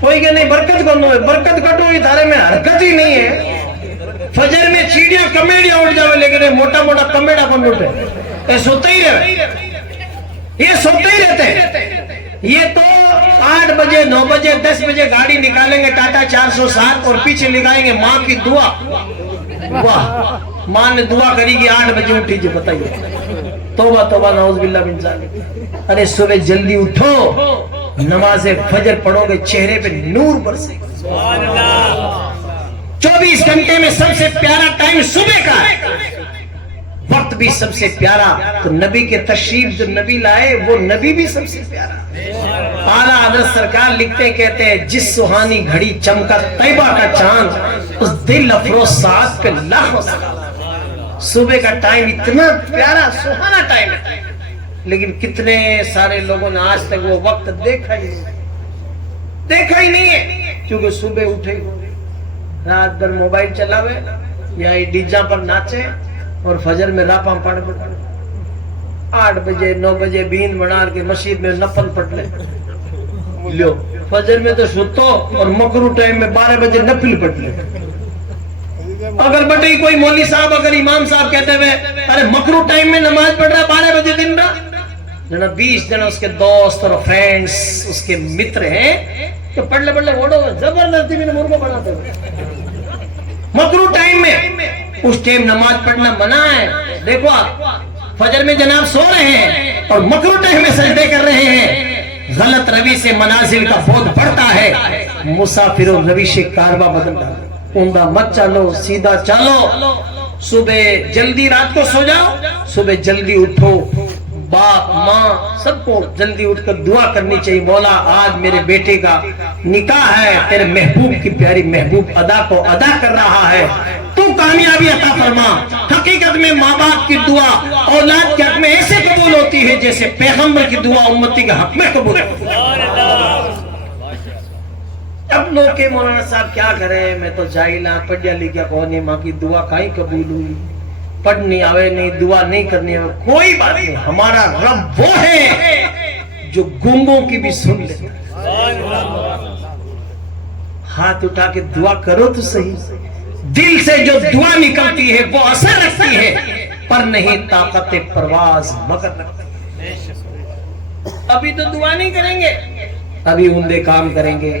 کوئی کہ نہیں برکت کرنو ہے برکت کٹو ہی تھارے میں حرکت ہی نہیں ہے. فجر میں چیڑیاں کمیڑیاں اٹھ جاوے لیکن موٹا موٹا کمیڑا کو نوٹے یہ سوتے ہی رہے یہ سوتے ہی رہتے ہیں. یہ تو 8 بجے 9 بجے 10 بجے گاڑی نکالیں گے ٹاٹا 407 اور پیچھے لگائیں گے ماں کی دعا. واہ ماں نے دعا کری گی 8 بجے اٹھی جی بتائیے توبہ توبہ نعوذ باللہ من ذالک. ارے صبح جلدی اٹھو نماز فجر پڑھو گے چہرے پہ نور برسے. 24 گھنٹے میں سب سے پیارا ٹائم صبح کا ہے، وقت بھی سب سے پیارا. تو نبی کے تشریف جو نبی لائے وہ نبی بھی سب سے پیارا. اعلیٰ حضرت سرکار لکھتے کہتے ہیں جس سہانی گھڑی چمکا طیبہ کا چاند اس دل افروز ساعت پہ لاکھوں سلام. صبح کا ٹائم اتنا پیارا سہانا ٹائم ہے لیکن کتنے سارے لوگوں نے آج تک وہ وقت دیکھا ہی نہیں ہے کیونکہ صبح اٹھے رات بھر موبائل چلاوے یا ڈی جے پر ناچے اور فجر میں راپاں پڑھ 8 بجے 9 بجے بیند بنا کے مسجد میں نفل پڑھ لے لو. فجر میں تو سوتو اور مکرو ٹائم میں 12 بجے نفل پڑھ لے. اگر بٹے کوئی مولوی صاحب اگر امام صاحب کہتے ہوئے ارے مکرو ٹائم میں نماز پڑھ رہا 12 بجے دن رات جنا 20 جنا اس کے دوست اور فرینڈز اس کے متر ہیں تو پڑھ لے ووڑو زبردستی میں مرغو بناتے ہوئے مکرو ٹائم میں اس ٹائم نماز پڑھنا منع ہے. دیکھو آپ فجر میں جناب سو رہے ہیں اور مکرو ٹائم میں سجدے کر رہے ہیں. غلط روی سے منازل کا بہت بڑھتا ہے. مسافر و روش کارواں بدلتا ہے. اوندا مت چلو سیدھا چلو. صبح جلدی رات کو سو جاؤ صبح جلدی اٹھو. باپ ماں سب کو جلدی اٹھ کر دعا کرنی چاہیے مولا آج میرے بیٹے کا نکاح ہے تیرے محبوب کی پیاری محبوب ادا کو ادا کر رہا ہے تو کامیابی عطا فرما. حقیقت میں ماں باپ کی دعا اولاد کے حق میں ایسے قبول ہوتی ہے جیسے پیغمبر کی دعا امتی کے حق میں قبول ہوتی ہے. اب لوگ کہ مولانا صاحب کیا کریں میں تو جاہلا پڑھیا لکھیا کون ماں کی دعا کہیں قبول ہوئی پڑھنی آوے نہیں دعا نہیں کرنی آوے کوئی بات نہیں. ہمارا رب وہ ہے جو گونگوں کی بھی سن لے. ہاتھ اٹھا کے دعا کرو تو صحیح. دل سے جو دعا نکلتی ہے وہ اثر رکھتی ہے پر نہیں طاقت پرواز مگر رکھتی ہے. ابھی تو دعا نہیں کریں گے ابھی عمدے کام کریں گے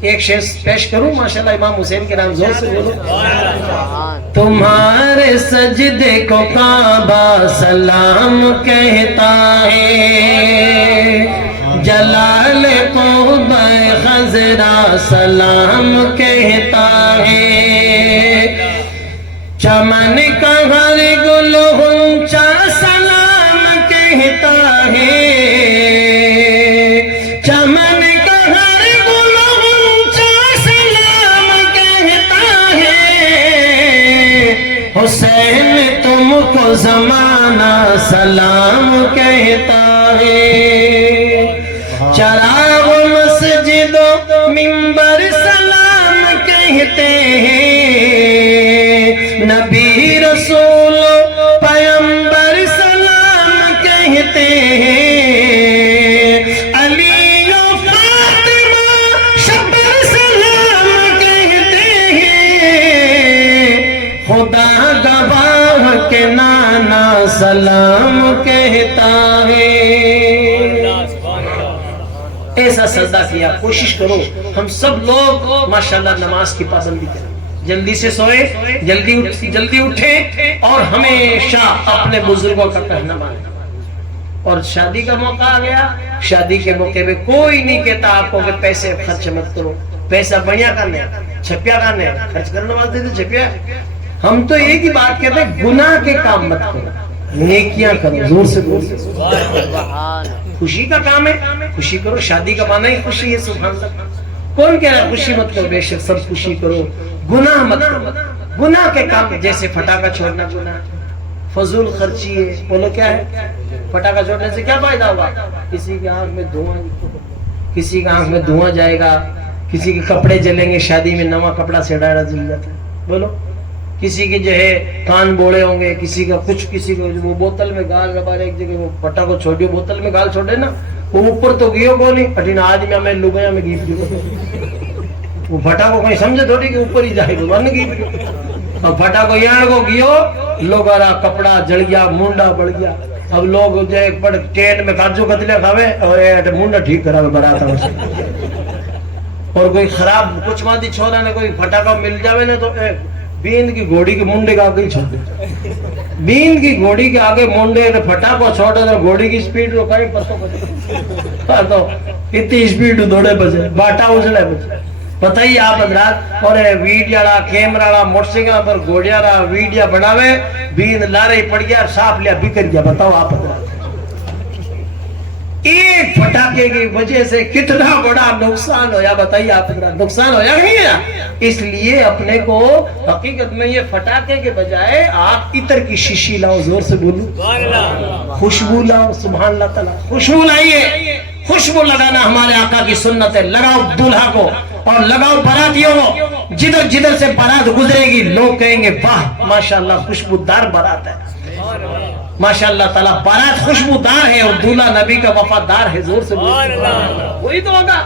ایک شعر پیش کروں ماشاءاللہ امام حسین کے نام، زور سے بولو۔ تمہارے سجدے کو کعبہ سلام کہتا ہے، جلال قعبہ خضرا سلام کہتا ہے، چمن کا ہر گل غنچہ سلام کہتا ہے، چمن کا ہر گل غنچہ سلام کہتا ہے، حسین تم کو زمانہ سلام کہتا ہے، چراغ مسجد و منبر سلام کہتے ہیں، نبی رسول پیغمبر سلام کہتے ہیں، علی و فاطمہ شبر سلام کہتے ہیں، خدا گواہ کے نانا سلام کہتا ہے۔ ایسا سجدہ کیا، کوشش کرو ہم سب لوگ ماشاءاللہ نماز کی پابندی کریں، جلدی سے سوئے، جلدی اٹھیں، اور ہمیشہ اپنے بزرگوں کا کہنا مانیں۔ اور شادی کا موقع آ گیا، شادی کے موقع پہ کوئی نہیں کہتا آپ کو کہ پیسے خرچ مت کرو، پیسہ بڑھیا کرنے، چھپیا کرنے، خرچ کرنے واسطے تو چھپیا۔ ہم تو ایک ہی بات کہتے ہیں، گناہ کے کام مت کرو، نیکیاں کرو، زور سے بولو۔ خوشی کا کام ہے، خوشی کرو، شادی کا معنی ہی خوشی ہے، سبحان اللہ۔ کون کہہ رہا ہے خوشی مت کرو؟ بے شک سب خوشی کرو، گناہ مت کرو۔ گناہ کے کام جیسے پٹاخہ چھوڑنا گناہ، فضول خرچی ہے، بولو کیا ہے؟ پٹاخہ چھوڑنے سے کیا فائدہ ہوگا؟ کسی کی آنکھ میں دھواں، کسی کی آنکھ میں دھواں جائے گا، کسی کے کپڑے جلیں گے، شادی میں نواں کپڑا سے ڈاڑا جل جاتا ہے، بولو۔ کسی کے جو ہے کان بوڑے ہوں گے، کسی کا کچھ، کسی کو وہ بوتل میں گال ربار ایک جگہ وہ پٹا کو چھوڑیو، بوتل میں گال چھوڑے نا، وہ اوپر تو گیو بولی اٹھین آدمی میں لگیا میں گیپ دیو، وہ پھٹا کو کہیں سمجھے تھوڑی کہ اوپر ہی جائے گا ورن گیپ دیو، اور پھٹا کو یہاں کو گیو لوگارا کپڑا جڑ گیا، مونڈا بڑھ گیا۔ اب لوگ جو ایک پڑ ٹینٹ میں کاجو کتلے کھاوے اور مونڈا ٹھیک کرا براتا ہے، اور کوئی خراب کچھ مادی چھوڑا نے کوئی پھٹاکا مل جاوے نا تو بیند کی گھوڑی کے منڈے کے آگے ہی چھوڑ دے، بیند کی گھوڑی کے آگے منڈے نے پھٹا کو چھوڑے تو گھوڑی کی سپیڈ رو کہیں پتہ تو اتنی سپیڈ دوڑے بجے باٹا اچھلے بجے پتہ ہی آپ حضرات۔ اور ویڈیا رہا کیمرہ رہا موٹر سائیکل پر گھوڑیا رہا ویڈیا بناوے، بیند لارے پڑ گیا، صاف لیا بکر گیا، بتاؤ آپ حضرات ایک پٹاخے کی وجہ سے کتنا بڑا نقصان ہویا، بتائیے آپ حضرات، نقصان ہویا نہیں ہے؟ اس لیے اپنے کو حقیقت میں یہ پٹاخے کے بجائے آپ عطر کی شیشی لاؤ، زور سے بولو، خوشبو لاؤ، سبحان اللہ تعالیٰ، خوشبو لائیے۔ خوشبو لگانا ہمارے آقا کی سنت ہے، لگاؤ دولہا کو اور لگاؤ براتیوں کو، جدھر جدھر سے بارات گزرے گی لوگ کہیں گے واہ ماشاءاللہ خوشبودار بارات ہے، ماشاءاللہ تعالیٰ بارات خوشبودار ہے اور دولہا نبی کا وفادار ہے، زور سے وہی تو ہوگا۔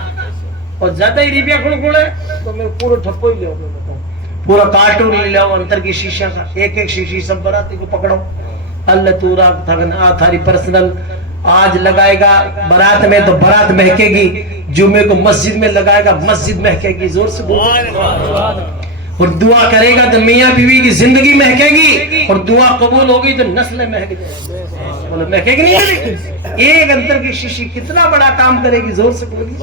اور زیادہ ہی ریپیا کھڑے تو میں پورا ٹھپو ہی لے پورا کارٹون لے لے اندر کی شیشہ کا، ایک ایک شیشی سب براتی کو پکڑو، اللہ تورا تھاری پرسنل آج لگائے گا برات میں تو برات مہکے گی، جمعے کو مسجد میں لگائے گا مسجد مہکے گی، زور سے اور دعا کرے گا تو میاں بیوی کی زندگی مہکے گی، اور دعا قبول ہوگی تو نسلیں مہک جائیں گی، مہکے گی نہیں؟ ایک اندر کی شیشی کتنا بڑا کام کرے گی، زور سے بولیے۔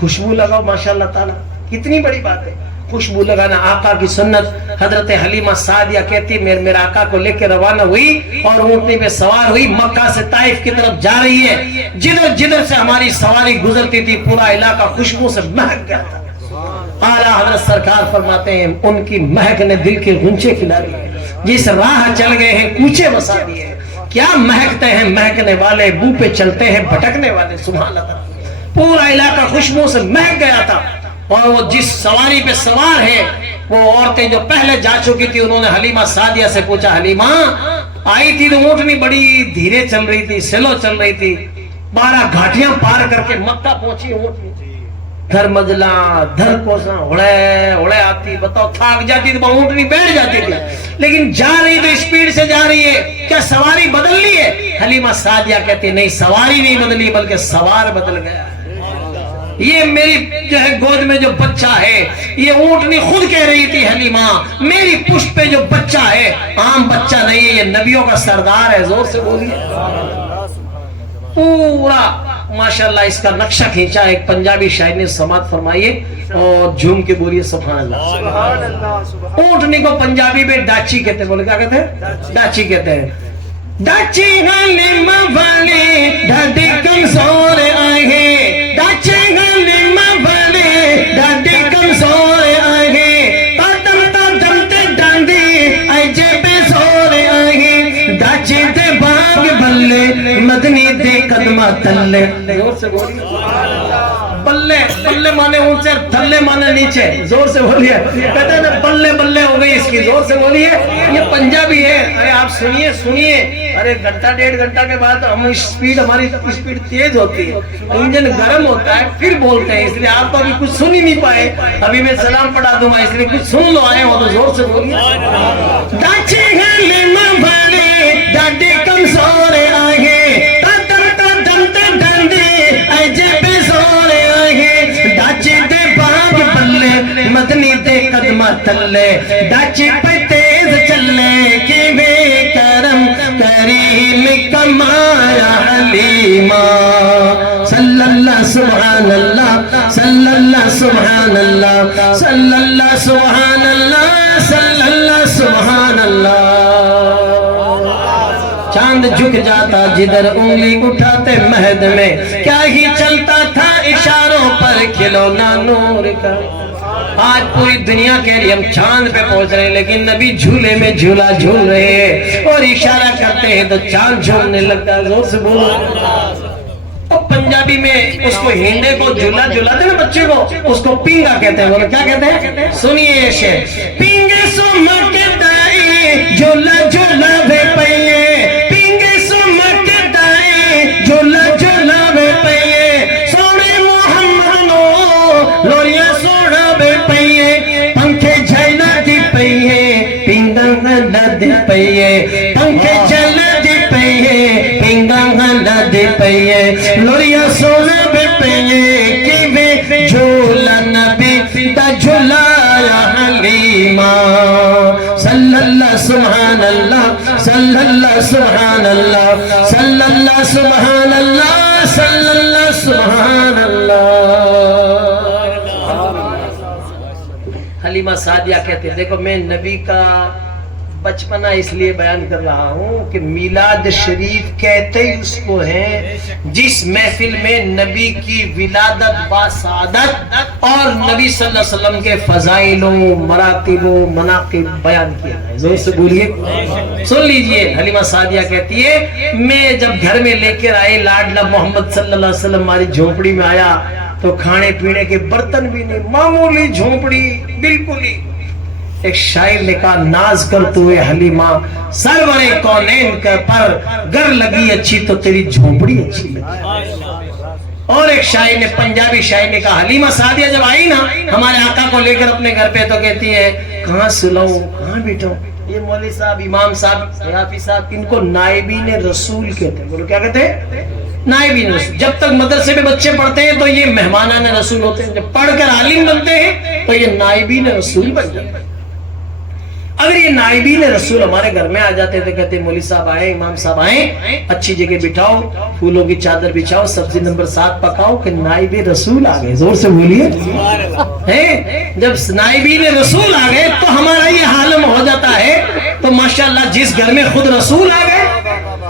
خوشبو لگاؤ، ماشاءاللہ تعالیٰ کتنی بڑی بات ہے خوشبو لگانا، آقا کی سنت۔ حضرت حلیمہ سعدیہ کہتی میرے آقا کو لے کے روانہ ہوئی اور اونٹنی پہ سوار ہوئی، مکہ سے طائف کی طرف جا رہی ہے، جدھر جدھر سے ہماری سواری گزرتی تھی پورا علاقہ خوشبو سے مہک گیا تھا۔ اعلیٰ حضرت سرکار فرماتے ہیں ان کی مہک نے دل کے غنچے کھلا دیے، جس راہ چل گئے ہیں کوچے بسا دیے، کیا مہکتے ہیں مہکنے والے، بو پہ چلتے ہیں بھٹکنے والے، سبحان اللہ۔ پورا علاقہ خوشبو سے مہک گیا تھا، اور وہ جس سواری پہ سوار ہے وہ عورتیں جو پہلے جا چکی تھی، انہوں نے حلیمہ سعدیہ سے پوچھا، حلیمہ آئی تھی تو اونٹنی بڑی دھیرے چل رہی تھی، سلو چل رہی تھی، 12 گھاٹیاں پار کر کے مکہ پہنچی اونٹنی، دھر مجلا دھر کوسا اڑے آتی، بتاؤ تھاک جاتی تو اونٹنی بیٹھ جاتی تھی، لیکن جا رہی تو اسپیڈ سے جا رہی ہے، کیا سواری بدل لی ہے؟ حلیمہ سعدیہ کہتی نہیں، سواری نہیں بدلی بلکہ سوار بدل گیا، یہ میری جو ہے گود میں جو بچہ ہے، یہ اونٹنی خود کہہ رہی تھی حلیمہ میری پشت پہ جو بچہ ہے عام بچہ نہیں ہے، یہ نبیوں کا سردار ہے. زور سے بولیے. پورا ماشاءاللہ اس کا نقشہ کھینچا ایک پنجابی شاعر نے سماعت فرمائیے اور جھوم کے بولیے سبحان اللہ. اونٹنی کو پنجابی میں ڈاچی کہتے ہیں. بولے کیا کہتے ہیں؟ ڈاچی کہتے ہیں. ڈاچی حلیمہ والی ڈاڈی کمزور آئے، ڈاچی حلیمہ والی ڈاڈی کمزور آئے، تادم تادم تے ڈاندی آئی جے بے زور آئے، ڈاچی دے باغ بلے مدنی دے قدمہ تلے. زور سے بولیے. بلے بلے مانے اونچے، تھلے مانے نیچے. زور سے بولیے. کہتے ہیں بلے بلے ہو گئی اس کی. زور سے بولیے. یہ پنجابی ہے. ارے آپ سنیے سنیے. ارے گھنٹہ ڈیڑھ گھنٹہ کے بعد ہماری اسپیڈ تیز ہوتی ہے، انجن گرم ہوتا ہے پھر بولتے ہیں، اس لیے آپ تو ابھی کچھ سن ہی نہیں پائے. ابھی میں سلام پڑھا دوں گا، اس لیے کچھ سن لو آئے ہو تو زور سے بولیے. ڈاچی حلیمہ والی ڈاڈی کمزور آئے، مدنی دے قدمہ تلے، ڈاچی پہ تیز چلے کی بے کرم کریم کمایا حلیمہ. صلی اللہ سبحان اللہ، صلی اللہ سبحان اللہ، صلی اللہ سبحان اللہ، صلی اللہ سبحان اللہ. چاند جھک جاتا جدھر انگلی اٹھاتے مہد میں، کیا ہی چلتا تھا اشاروں پر کھلونا نور کا. آج پوری دنیا کہہ رہی ہم چاند پہ پہنچ رہے ہیں، لیکن نبی جھولے میں جھولا جھول رہے ہیں اور اشارہ کرتے ہیں تو چاند جھولنے لگتا ہے. زور سے بولو. اور پنجابی میں اس کو ہینڈے کو جھولا جھولاتے نا بچے کو، اس کو پینگا کہتے ہیں. بولے کیا کہتے ہیں؟ سنیے یہ شعر. پینگے سو مکے دائی جھولا جھولا بے پئیے، پینگے سو مکے دائی جھولا جھولا بے پئیے، سونے محمد نو لوریاں پنکھے جھیلا دی پئیے پینگا گھنڈا دی پئیے، پنکھے جھیلا دی پئیے پینگا گھنڈا دی پئیے، لوریاں سونا بے پئیے کی بے جھولا نبی دا جھولایا حلیمہ. صلی اللہ سبحان اللہ، صلی اللہ سبحان اللہ، صلی اللہ سبحان اللہ، صلی اللہ سبحان اللہ. حلیمہ سعدیہ کہتے ہیں دیکھو میں نبی کا بچپنا اس لیے بیان کر رہا ہوں کہ میلاد شریف کہتے ہی اس کو ہے جس محفل میں نبی کی ولادت باسعادت اور نبی صلی اللہ علیہ وسلم کے فضائل و مراتب و مناقب بیان کیا ہے. زور سے بولیے. سن لیجئے. حلیمہ سعدیہ کہتی ہے میں جب گھر میں لے کر آئے لاڈلا محمد صلی اللہ علیہ وسلم ہماری جھونپڑی میں آیا تو کھانے پینے کے برتن بھی نہیں، معمولی جھونپڑی بالکل ہی. ایک شاعر نے کہا ناز کرتے ہوئے حلیمہ سرور کونین پر گر لگی اچھی تو تیری جھونپڑی اچھی لگی. اور ایک شاعر نے پنجابی شاعر نے کہا حلیمہ سعدیہ جب آئی نا ہمارے آقا کو لے کر اپنے گھر پہ تو کہتی ہے کہاں سلاؤں کہاں بیٹھوں. یہ مولوی صاحب امام صاحب حافظ صاحب ان کو نائبین رسول کہتے ہیں. بولو کیا کہتے ہیں؟ نائبین رسول. جب تک مدرسے میں بچے پڑھتے ہیں تو یہ مہمانان رسول ہوتے ہیں، جب پڑھ کر عالم بنتے ہیں تو یہ نائبین رسول بن جاتے ہیں. اگر یہ نائبین رسول ہمارے گھر میں آ جاتے تھے کہتے مولوی صاحب آئے امام صاحب آئے اچھی جگہ بٹھاؤ پھولوں کی چادر بچھاؤ سبزی نمبر 7 پکاؤ کہ نائب رسول آ گئے. زور سے بولیے. جب نائبین رسول آ گئے تو ہمارا یہ حالم ہو جاتا ہے. تو ماشاءاللہ جس گھر میں خود رسول آ گئے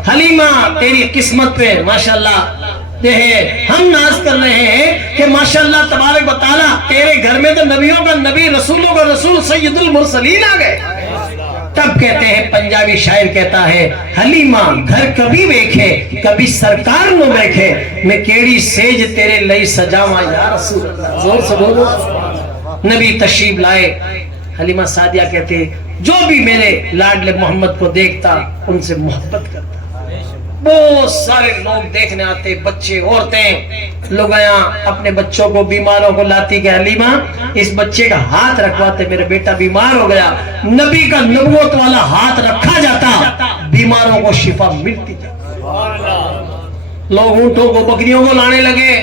حلیمہ تیری قسمت پہ ماشاءاللہ ہم ناز کر رہے ہیں کہ ماشاءاللہ تبارک و تعالیٰ تیرے گھر میں تو نبیوں کا نبی رسولوں کا رسول سید المرسلین آ گئے. تب کہتے ہیں پنجابی شاعر کہتا ہے حلیمہ گھر کبھی بیکھے کبھی سرکار نو بیکھے میں کیڑی سیج تیرے لئی سجاواں یا رسول اللہ. زور سے بولو. نبی تشریف لائے. حلیمہ سعدیہ کہتے جو بھی میرے لاڈلے محمد کو دیکھتا ان سے محبت کرتا. بہت سارے لوگ دیکھنے آتے بچے عورتیں لوگ اپنے بچوں کو بیماروں کو لاتی کہ حلیمہ اس بچے کا ہاتھ رکھواتے میرا بیٹا بیمار ہو گیا. نبی کا نبوت والا ہاتھ رکھا جاتا بیماروں کو شفا ملتی جاتی. لوگ اونٹوں کو بکریوں کو لانے لگے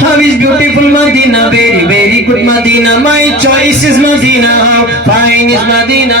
How is beautiful Medina, very very good Medina, my choice is Medina, fine is Medina।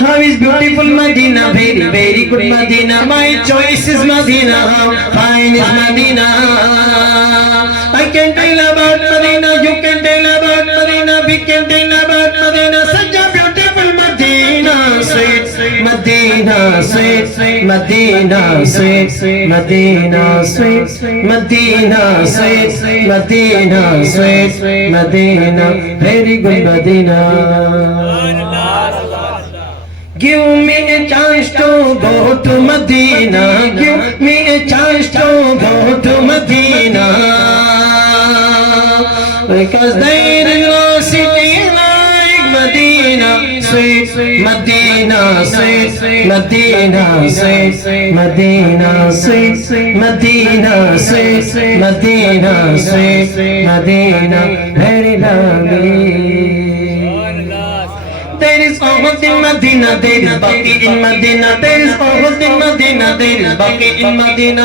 How is beautiful Medina, very very good Medina, my choice is Medina, fine is Medina। I can tell about Medina, you can tell about Medina, we can tell about Medina, such a beautiful Medina, sweet Medina, sweet Medina, sweet Medina, sweet Medina, sweet Medina, sweet Medina, very good Medina। Give me a chance to go to Medina, give me a chance to go to Medina, because there is no city like Medina, sweet Medina, sweet Medina, sweet Medina, sweet Medina, sweet Medina, sweet Medina, very lovely। There is Uhud in Medina, there is Baqi in Medina, there is Uhud in Medina, there is Baqi in Medina,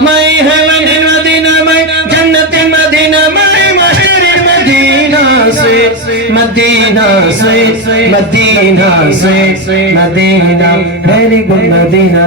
my heaven in Medina, my jannat in Medina, my mahshar in Medina, sweet Medina, sweet Medina, sweet Medina, very good Medina।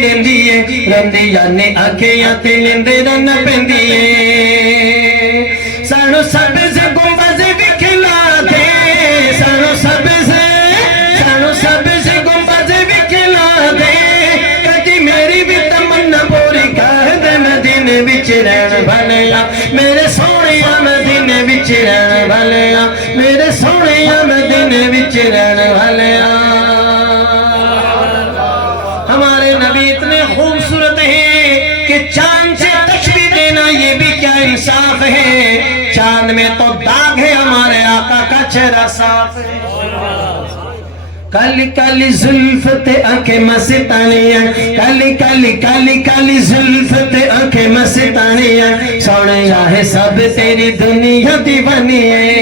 رہندی ہے رہندی یعنی اکھیاں تے نیندر نہ پیندی ہے سانو سبز گنبد وکھلا دے سانو سبز گنبد وکھلا دے کدی میری بھی تمنا پوری کر دے مدینے وچ رہن والیا میرے سونیا مدینے وچ رہن والیا میرے سونیا مدینے وچ رہن والیا ہمارے نبی اتنے خوبصورت ہیں کہ چاند سے تشبیہ دینا یہ بھی کیا انصاف ہے چاند میں تو داغ ہے ہمارے آقا کا چہرہ صاف ہے کالی کالی زلف تے آنکھیں مستانیاں کالی کالی کالی کالی زلف تے آنکھیں مستانیاں سونیا ہے سب تیری دنیا دیوانی ہے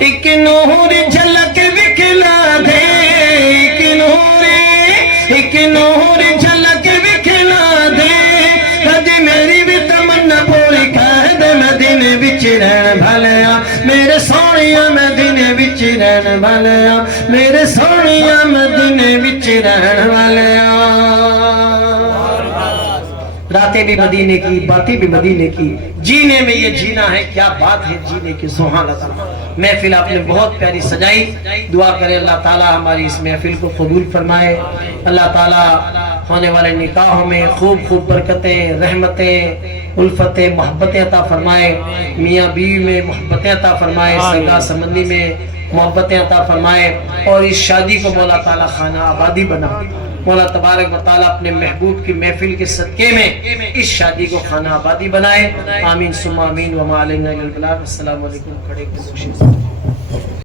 ایک نور جھلک وکھلا دے ایک نور جھلک وکھلا دے کدی میری بھی تمنا پوری کر دے مدینے وچ رہن والیا میرے سونیا مدینے وچ رہن والیا میرے سونیا مدینے وچ رہن والیا راتیں بھی مدینے کی باتیں بھی مدینے کی جینے میں یہ جینا ہے کیا بات ہے جینے کی سبحان اللہ محفل آپ نے بہت پیاری سجائی دعا کرے اللہ تعالیٰ ہماری اس محفل کو قبول فرمائے اللہ تعالیٰ ہونے والے نکاحوں میں خوب خوب برکتیں رحمتیں الفتیں محبتیں عطا فرمائے میاں بیوی میں محبتیں عطا فرمائے سنگا سمندی میں محبتیں عطا فرمائے اور اس شادی کو مولا تعالیٰ خانہ آبادی بنا مولا تبارک و تعالیٰ اپنے محبوب کی محفل کے صدقے میں اس شادی کو خانہ آبادی بنائے آمین ثم آمین وما علینا الا البلاغ السلام علیکم کھڑے